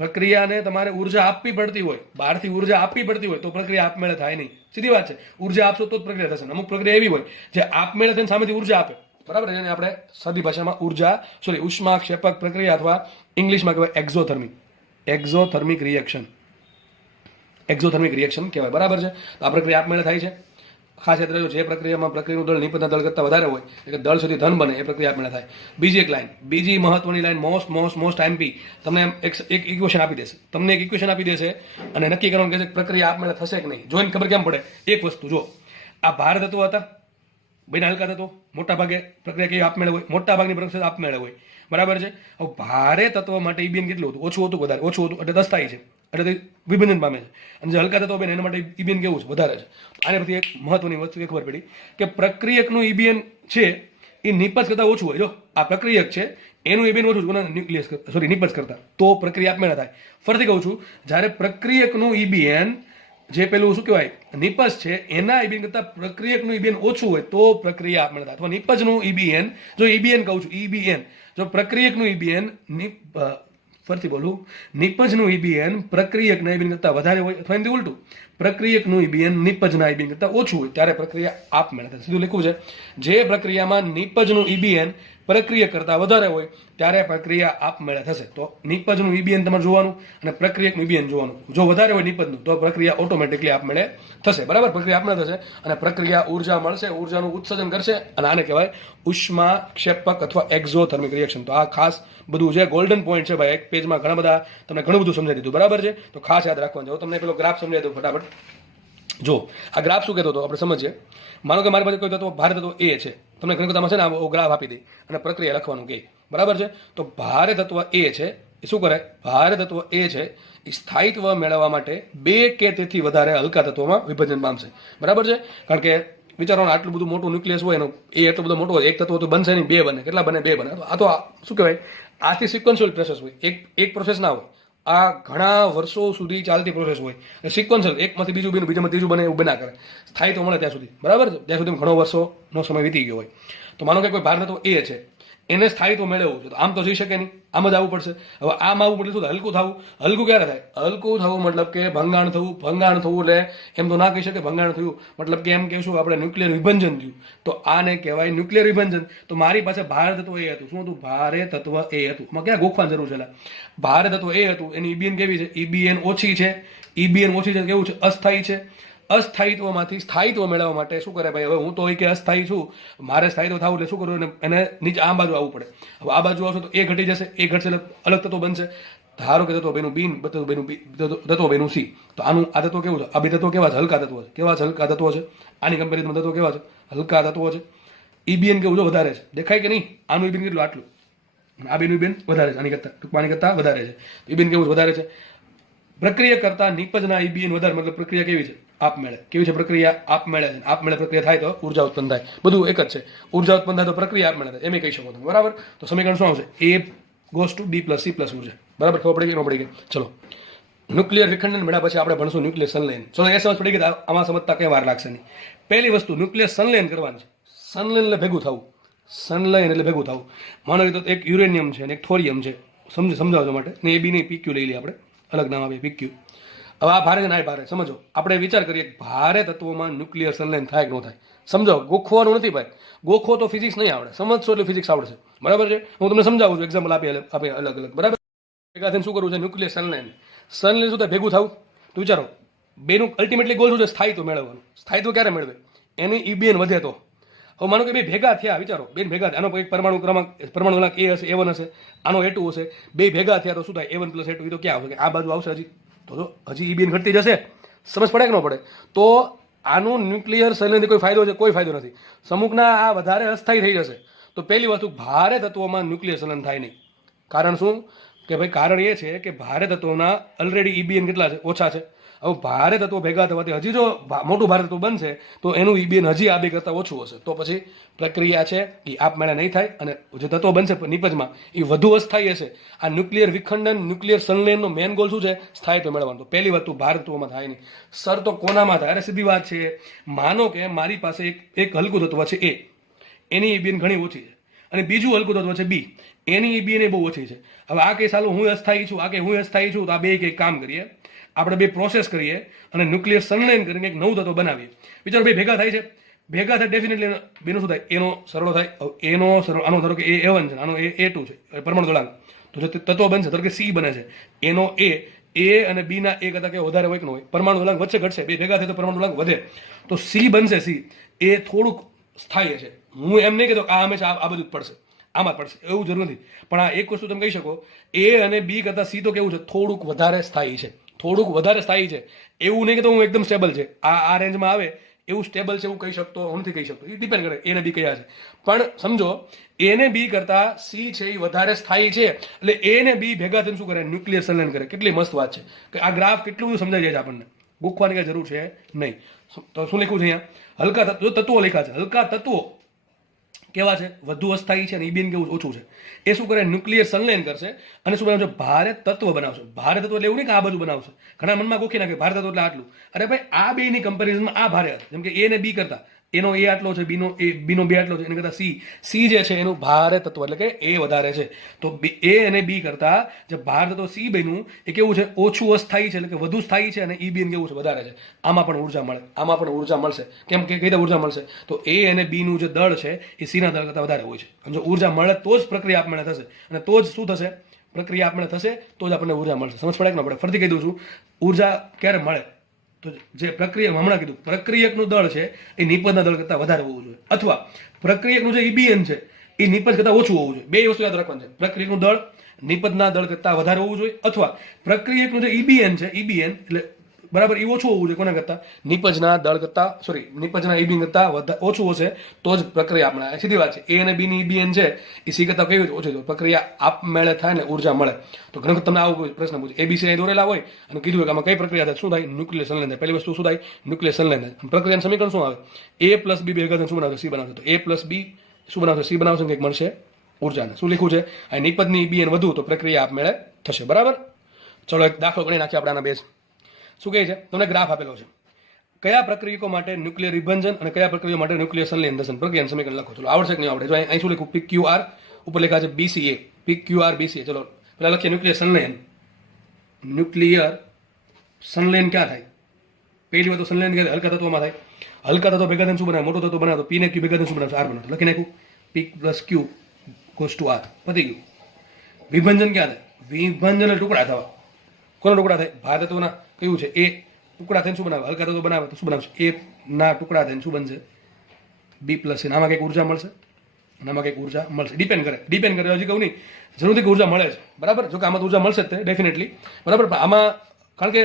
પ્રક્રિયાને તમારે ઉર્જા આપવી પડતી હોય, બહારથી ઉર્જા આપવી પડતી હોય તો પ્રક્રિયા આપમેળે થાય નહીં. સીધી વાત છે. ઉર્જા આપશો તો જ પ્રક્રિયા થશે. અમુક પ્રક્રિયા એવી હોય જે આપમેળે થઈને સામેથી ઉર્જા આપે. બરાબર, જેને આપણે સાદી ભાષામાં ઉષ્માક્ષેપક પ્રક્રિયા અથવા ઇંગ્લિશમાં કહેવાય એક્ઝોથર્મિક રિએક્શન કહેવાય. બરાબર છે. તો આ પ્રક્રિયા આપમેળે થાય છે. ખાસ યાદ રાખજો, જે પ્રક્રિયામાં પ્રક્રિયાનું દળ નિપજના દળ કરતા વધારે હોય એટલે દળ સુધી ધન બને એ પ્રક્રિયા આપમેળે થાય. બીજી એક લાઈન, બીજી મહત્વની લાઈન, મોસ્ટ MP તમને એક ઇક્વેશન આપી દેશે. અને નક્કી કરવાનું કે પ્રક્રિયા આપમેળે થશે કે નહીં. જોઈને ખબર કેમ પડે? એક વસ્તુ જો, આ ભાર તત્વો હતા, બેના હલકા તત્વો, મોટા ભાગે પ્રક્રિયા કેવી આપમેળે હોય? મોટા ભાગની પ્રક્રિયા આપમેળે હોય. બરાબર છે. હવે ભારે તત્વ માટે EBN કેટલું હતું? ઓછું હતું, વધારે? ઓછું હતું એટલે 10 થાય છે, એટલે તે વિભજન પામે છે. અને જે હલકા તત્વો બને એના માટે EBN કેવું છે? વધારે છે. આને પરથી એક મહત્વની વસ્તુ એ ખબર પડી કે પ્રક્રિયકનું EBN છે એ નિપજ કરતા ઓછું હોય. જો આ પ્રક્રિયક છે એનું EBN ઓછું છે નિપજ કરતા, તો પ્રક્રિયા આપમેળે થાય. ફરીથી કહું છું, જ્યારે પ્રક્રિયકનું EBN જે પેલું શું કહેવાય નિપજ છે એના EBN કરતા પ્રક્રિયકનું EBN ઓછું હોય તો પ્રક્રિયા આપમેળે થાય. અથવા નિપજનું EBN, જો EBN કહું છું, EBN જો પ્રક્રિયકનું EBN નિપજનું EBN પ્રક્રિયકના EBN કરતા વધારે હોય, અથવા એનાથી ઉલટું પ્રક્રિયકનું EBN નિપજના EBN કરતા ઓછું હોય ત્યારે પ્રક્રિયા આપમેળે થાય. સીધું લખ્યું છે, જે પ્રક્રિયામાં નિપજનું EBN પ્રક્રિયક કરતા વધારે હોય ત્યારે પ્રક્રિયા આપમેળે થશે. તો નિપજનું EBN તમારે જોવાનું અને પ્રક્રિયકનું EBN જોવાનું. જો વધારે હોય નિપજનું તો પ્રક્રિયા ઓટોમેટિકલી આપમેળે થશે. બરાબર, પ્રક્રિયા આપમેળે થશે અને પ્રક્રિયા ઉર્જા મળશે, ઉર્જાનું ઉત્સર્જન કરશે, અને આને કહેવાય ઉષ્માક્ષેપક અથવા એક્ઝોથર્મિક રિએક્શન. તો આ ખાસ બધું છે, ગોલ્ડન પોઈન્ટ છે ભાઈ. એક પેજમાં ઘણું બધું સમજાવી દીધું. બરાબર છે. તો ખાસ યાદ રાખવાનું છે. તમને પેલો ગ્રાફ સમજાવી દઉં ફટાફટ. જો આ ગ્રાફ શું કહેતો હતો આપણે સમજીએ. માનો કે મારી પાસે કોઈ તત્વ ભારે તત્વ A છે, તમને ઘણી બધામાં છે ને આ ગ્રાફ આપી દે અને પ્રક્રિયા લખવાનું કે. બરાબર છે. તો ભારે તત્વ A છે એ શું કરે? ભારે તત્વ A છે એ સ્થાયિત્વ મેળવવા માટે 2 કે તેથી વધારે હલકા તત્વોમાં વિભાજન પામશે. બરાબર છે. કારણ કે વિચારો, આટલું બધું મોટું ન્યુક્લિયસ હોય એનો, એ એટલો બધો મોટો હોય, એક તત્વ તો બનશે નહીં, 2 બને. કેટલા બને? 2 બને. આ તો શું કહેવાય? આથી સિક્વન્શિયલ પ્રોસેસ હોય. એક પ્રોસેસ ના હોય. આ ઘણા વર્ષો સુધી ચાલતી પ્રોસેસ હોય. સિક્વન્શિયલ, એકમાંથી બીજું બન્યું, બીજામાં ત્રીજું બને, એવું બના કરે. સ્થાયિત્વ મળે ત્યાં સુધી. બરાબર છે. ત્યાં સુધી ઘણો વર્ષોનો સમય વીતી ગયો હોય. તો માનો કે કોઈ ભાર તત્વ A છે, એને સ્થાયિત્વ મેળવવું છે તો આમ તો જઈ શકે નહીં, આમ જ આવવું પડશે. હવે આમ આવવું પડે શું? હલકું થવું. હલકું ક્યારે થાય? હલકું થવું મતલબ કે ભંગાણ થવું. ભંગાણ થવું એટલે એમ તો ના કહી શકે ભંગાણ થયું, મતલબ કે એમ કહેશું આપણે ન્યુક્લિયર વિભંજન થયું. તો આને કહેવાય ન્યુક્લિયર વિભંજન. તો મારી પાસે ભારે તત્વ A હતું. શું હતું? ભારે તત્વ A હતું. માં ક્યાં ગોખવાની જરૂર છે? ભારે તત્વ A હતું, એની EBN કેવી છે? EBN ઓછી છે. EBN ઓછી છે કેવું છે? અસ્થાયી છે. અસ્થાયિત્વમાંથી સ્થાયિત્વ મેળવવા માટે શું કરે ભાઈ? હવે હું તો કે અસ્થાયી છું, મારે સ્થાયિત્વ થવું એટલે શું કરવું? એને નીચે આ બાજુ આવવું પડે. હવે આ બાજુ આવશે તો એ ઘટી જશે, એ ઘટશે એટલે અલગ તત્વ બનશે. ધારો કે તત્વ બેનું બી તત્વ બેનું બી તત્વ બેનું સી, તો આનું આ તત્વ કેવું છે? આ બે તત્વો કેવા છે? હલકા તત્વો છે. કેવા છે? હલકા તત્વો છે. આની કમ્પેરિઝનમાં તત્વો કેવા છે? હલકા તત્વો છે. ઈબીએન કેવું છે? વધારે છે. દેખાય કે નહીં? આનું ઈબીએન કેટલું? આટલું. અને આ બેનું ઈબીએન વધારે છે. આની કરતા ટૂંકમાં આની કરતા વધારે છે. ઈબીએન કેવું છે? વધારે છે. પ્રક્રિયા કરતા નિપજના ઈબીએન વધારે, મતલબ પ્રક્રિયા કેવી છે? આપમેળે. કેવી છે પ્રક્રિયા? આપમેળે છે. આપમેળે પ્રક્રિયા થાય તો ઉર્જા ઉત્પન્ન થાય. બધું એક જ છે. ઉર્જા ઉત્પન્ન થાય તો પ્રક્રિયા આપમેળે થાય, એમ કહી શકો તમે. બરાબર? તો સમીકરણ શું આવશે? એ ગોસ ટુ બી પ્લસ સી પ્લસ ઉર્જા. બરાબર? ખબર પડી ગઈ? ન પડી ગઈ? ચલો, ન્યુક્લિયર વિખંડન મળ્યા પછી આપણે ભણશું ન્યુક્લિયર સંલયન. ચલો, એ સમજ પડી ગઈ? આમાં સમજતા કઈ વાર લાગશે નહીં. પહેલી વસ્તુ ન્યુક્લિયર સંલયન કરવાની છે. સંલયન એટલે ભેગું થવું. સંલયન એટલે ભેગું થવું. માનો કે તો એક યુરેનિયમ છે અને એક થોરિયમ છે. સમજાવવા માટે ને એ બી નહીં, પીક્યુ લઈ લઈએ આપણે, અલગ નામ આપીએ પીક્યુ. હવે આ ભારે ના ભારે સમજો. આપણે વિચાર કરીએ ભારે તત્વોમાં ન્યુક્લિયર સંલયન થાય કે ન થાય. સમજો, ગોખવાનું નથી ભાઈ. ગોખો તો ફિઝિક્સ નહીં આવડે, સમજશો એટલે ફિઝિક્સ આવડશે. બરાબર છે? હું તમને સમજાવું છું, એક્ઝામ્પલ આપી અલગ અલગ. બરાબર? ભેગા થઈને શું કરવું છે? ન્યુક્લિયર સંલયન. સંલયન શું થાય? ભેગું થવું. તો વિચારો, બેનું અલ્ટિમેટલી ગોલ શું છે? સ્થાયિત્વ મેળવવાનું. સ્થાયિત્વ ક્યારે મેળવે? એની ઈબીએન વધે તો. હવે માનો કે બે ભેગા થયા, વિચારો, બેન ભેગા થયા, આનો એક પરમાણુ ક્રમાંક એ હશે, A1 હશે, આનો A2 હશે. બે ભેગા થયા તો શું થાય? A1 plus A2. એ તો ક્યાં આવશે? આ બાજુ આવશે હજી. તો હજી ઈબીએન ઘટતી જશે. સમજ પડે કે ન પડે? તો આનું ન્યુક્લિયર સંલયનથી કોઈ ફાયદો છે? કોઈ ફાયદો નથી. સમૂહના આ વધારે અસ્થાયી થઈ જશે. તો પહેલી વસ્તુ, ભારે તત્વોમાં ન્યુક્લિયર સંલયન થાય નહીં. કારણ શું? કે ભાઈ કારણ એ છે કે ભારે તત્વોના ઓલરેડી ઈબીએન કેટલા છે? ઓછા છે. હવે ભારે તત્વો ભેગા થવાથી હજી જો મોટું ભારે તત્વ બનશે તો એનું ઈબીએન હજી આ બે કરતાં ઓછું હશે. તો પછી પ્રક્રિયા છે એ આપમેળે નહીં થાય અને જે તત્વો બનશે નિપજમાં એ વધુ અસ્થાયી હશે. આ ન્યુક્લિયર વિખંડન, ન્યુક્લિયર સંલયનનો મેન ગોલ શું છે? સ્થાયિત્વ મેળવવાનો. તો પહેલી વસ્તુ, ભારે તત્વોમાં થાય નહીં. સર તો કોનામાં થાય? અરે સીધી વાત છે. માનો કે મારી પાસે એક હલકું તત્વ છે A, એની ઈબીએન ઘણી ઓછી છે, અને બીજું હલકું તત્વ છે B, એની ઈબીએન બહુ ઓછી છે. હવે આ કેસ હાલો હું અસ્થાયી છું, આ કે હું અસ્થાયી છું, તો આ બે એક કામ કરીએ, આપણે બે પ્રોસેસ કરીએ અને ન્યુક્લિયર સંલયન કરીને એક નવું તત્વ બનાવીએ. વિચારો, બે ભેગા થાય છે. ભેગા થાય ડેફિનેટલી બેનો શું થાય? એનો સરળો થાય. એનો સરળ, આનો ધારો કે A1 છે, આનો A2 છે, પરમાણુ દળાંક. તો જે તત્વ બનશે, ધારો કે C બને છે, એનો A અને B ના A કરતા કે વધારે હોય કે ન હોય? પરમાણુ દળાંક વચ્ચે ઘટશે. બે ભેગા થાય તો પરમાણુ દળાંક વધે. તો C બનશે. C એ થોડુંક સ્થાયી છે. હું એમ નહીં કહેતો કે આ હંમેશા આ બધું જ પડશે, આમાં પડશે, એવું જરૂર નથી. પણ આ એક વસ્તુ તમે કહી શકો, A અને B કરતા C તો કેવું છે? થોડુંક વધારે સ્થાયી છે. થોડુંક વધારે સ્થાયી છે. એવું નહીં કે તો હું એકદમ સ્ટેબલ છે, આ રેન્જમાં આવે એવું સ્ટેબલ છે એવું કહી શકતો હું નથી કહી શકતો. એ ડિપેન્ડ કરે A ને B કયા છે. પણ સમજો, A ને B કરતા C છે એ વધારે સ્થાયી છે, એટલે A ને B ભેગા થઈને શું કરે? ન્યુક્લિયર સંલયન કરે. કેટલી મસ્ત વાત છે કે આ ગ્રાફ કેટલું બધું સમજાઈ જાય છે આપણને. ગોખવાની કઈ જરૂર છે નહીં. તો શું લખ્યું છે અહીંયા? હલકા તત્વો લખ્યા છે. હલકા તત્વો કેવા છે? વધુ અસ્થાયી છે અને ઈબીએન કેવું ઓછું છે. એ શું કરે? ન્યુક્લિયર સંલયન કરશે અને શું બનાવશે? ભારે તત્વ બનાવશે. ભારે તત્વ એટલે એવું નહીં કે આ બધું બનાવશે. ઘણા મનમાં ગોખી નાખે ભારે તત્વ એટલે આટલું. અરે ભાઈ, આ બે ની કમ્પેરિઝનમાં આ ભારે હશે. જેમ કે A ને B કરતા એનો A આટલો છે, B નો B આટલો છે, એની કરતા C જે છે એનું ભારે તત્વ એટલે કે A વધારે છે. તો A અને B કરતા જે ભારે તત્વ C બન્યું એ કેવું છે? ઓછું અસ્થાયી છે, એટલે કે વધુ સ્થાયી છે, અને ઈબીએન કેવું છે? વધારે છે. આમાં પણ ઉર્જા મળે. આમાં પણ ઉર્જા મળશે. કેમ કે કઈ રીતે ઉર્જા મળશે? તો A અને B નું જે દળ છે એ C ના દળ કરતા વધારે હોય છે. જો ઉર્જા મળે તો જ પ્રક્રિયા આપમેળે થશે, અને તો જ શું થશે? પ્રક્રિયા આપમેળે થશે તો જ આપણને ઉર્જા મળશે. સમજ પડે કે ન પડે? ફરીથી કહી દઉં છું, ઉર્જા ક્યારે મળે? તો જે પ્રક્રિયા હમણાં કીધું, પ્રક્રિયકનું દળ છે એ નિપજના દળ કરતાં વધારે હોવું જોઈએ, અથવા પ્રક્રિયકનું જે ઈબીએન છે એ નિપજ કરતાં ઓછું હોવું જોઈએ. બે વસ્તુ યાદ રાખવાની છે. પ્રક્રિયકનું દળ નિપજના દળ કરતાં વધારે હોવું જોઈએ, અથવા પ્રક્રિયકનું જે ઈબીએન છે, ઈબીએન એટલે બરાબર એ ઓછું હોવું જોઈએ કોના કરતાં? નિપજના દળ કરતાં, નિપજના ઈબીએન કરતાં ઓછું હશે તો જ પ્રક્રિયા આપણે. સીધી વાત છે. A અને B ની ઈબીએન છે એ C કરતાં કેવી ઓછી છે, પ્રક્રિયા આપમેળે થાય ને ઉર્જા મળે. તો ઘણો તમને આવો પ્રશ્ન પૂછે, ABC અહીં દોરેલા હોય અને કીધું કે આમાં કઈ પ્રક્રિયા થાય? શું થાય? ન્યુક્લિયર સંલયન થાય. પહેલી વસ્તુ શું થાય? ન્યુક્લિયર સંલયન થાય. પ્રક્રિયાનું સમીકરણ શું આવે? A પ્લસ B ભેગા થઈને શું બનાવશે? C બનાવશે. તો A પ્લસ B શું બનાવશે? C બનાવશે. કંઈક મળશે ઉર્જાને. શું લખ્યું છે? આ નિપજની ઈબીએન વધુ તો પ્રક્રિયા આપમેળે થશે. બરાબર? ચલો એક દાખલો ગણી નાખીએ આપણે આના બેઝ. શું કહે છે? તમને ગ્રાફ આપેલો છે. કયા પ્રક્રિયકો માટે ન્યુક્લિયર વિભંજન અને કયા પ્રક્રિયા માટે ન્યુક્લિયર સંલયન થશે? પ્રક્રિયાનું સમીકરણ લખો. ચલો આવડશે કે નહીં આવડે? જો અહીં શું લખ્યું? PQR ઉપર લખ્યા છે BCA, PQR BCA. ચલો પેલા લખીએ ન્યુક્લિયર સંલયન. ન્યુક્લિયર સંલયન ક્યાં થાય? પહેલી વાત તો સંલયન ક્યાં? હલકા તત્વોમાં થાય. હલકા તત્વો ભેગા થઈને શું બનાવે? મોટો તત્વ બનાવે તો P ને Q ભેગા થઈને શું બનાવશે? R બનાવશે. લખી નાખ્યું. P plus Q goes to R. પતી ગયું. વિભંજન ક્યાં થાય? વિભંજન ટુકડા થવા. કોના ટુકડા થાય? ભારે તત્વના. કયું છે? A ટુકડા થઈને શું બનાવે? હલકા તત્વ બનાવે તો શું બનાવશે? A ના ટુકડા થઈને શું બનશે? B plus. આમાં કંઈક ઉર્જા મળશે. અને આમાં કંઈક ઉર્જા મળશે. ડિપેન્ડ કરે હજી કહું નહીં જરૂર નથી કે ઉર્જા મળે છે, બરાબર. જો કે આમાં તો ઉર્જા મળશે જ તે ડેફિનેટલી, બરાબર. પણ આમાં કારણ કે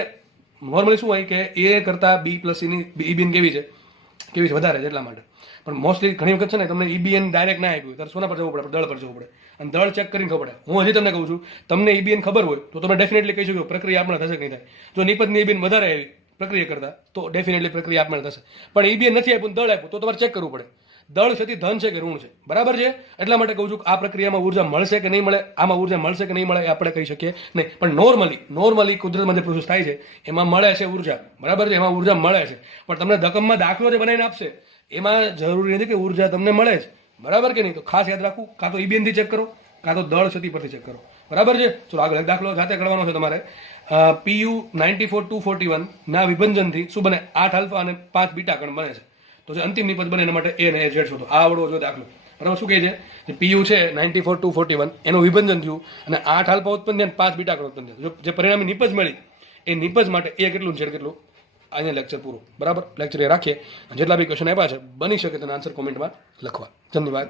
નોર્મલી શું હોય કે એ કરતાં બી પ્લસ સીની ઈબીએન કેવી છે વધારે છે એટલા માટે. પણ મોસ્ટલી ઘણી વખત છે ને તમને ઈબીએન ડાયરેક્ટ ના આપ્યું ત્યારે સોના પર જવું પડે, દળ પર જવું પડે, અને દળ ચેક કરીને ખબર પડે. હું હજી તમને કહું છું, તમને ઈબીએન ખબર હોય તો તમે ડેફિનેટલી કહી શકો પ્રક્રિયા આપણે થશે કે નહીં થાય. જો નિપજની ઈબીએન વધારે આવી પ્રક્રિયા કરતા તો ડેફિનેટલી પ્રક્રિયા આપણે થશે. પણ ઈબીએન નથી આપ્યું, દળ આપ્યું તો તમારે ચેક કરવું પડે દળ છે તે ધન છે કે ઋણ છે, બરાબર છે. એટલા માટે કહું છું કે આ પ્રક્રિયામાં ઉર્જા મળશે કે નહીં મળે, આમાં ઉર્જા મળશે કે નહીં મળે એ આપણે કહી શકીએ નહીં. પણ નોર્મલી કુદરતમાં જે પ્રોસેસ થાય છે એમાં મળે છે ઉર્જા, બરાબર છે. એમાં ઉર્જા મળે છે, પણ તમને ધકમમાં દાખલો જે બનાવીને આપશે એમાં જરૂરી નથી કે ઉર્જા તમને મળે જ, બરાબર કે નહીં. તો ખાસ યાદ રાખવું, કાં તો ઈબીએન થી ચેક કરો, કાં તો દળ છતી પરથી ચેક કરો, બરાબર છે. ચલો આગળ એક દાખલો જાતે કરવાનો છે તમારે. PU 94-241 ના વિભંજનથી શું બને? 8 આલ્ફા અને 5 બીટા કણ બને છે. તો જે અંતિમ નિપજ બને એના માટે એ અને એ ઝેડ શોધો. આ આવડવો જોઈએ દાખલો, બરાબર. શું કહે છે? PU છે 94-241 એનું વિભંજન થયું અને 8 આલ્ફા ઉત્પન્ન થયા અને 5 બીટા કણ ઉત્પન્ન થયા. જે પરિણામી નિપજ મળી એ નિપજ માટે એ કેટલું ઝેડ કેટલું, અહીંયા લેક્ચર પૂરું, બરાબર. લેક્ચર એ રાખીએ. જેટલા બી ક્વેશ્ચન આપ્યા છે બની શકે તેના આન્સર કોમેન્ટમાં લખવા. ધન્યવાદ.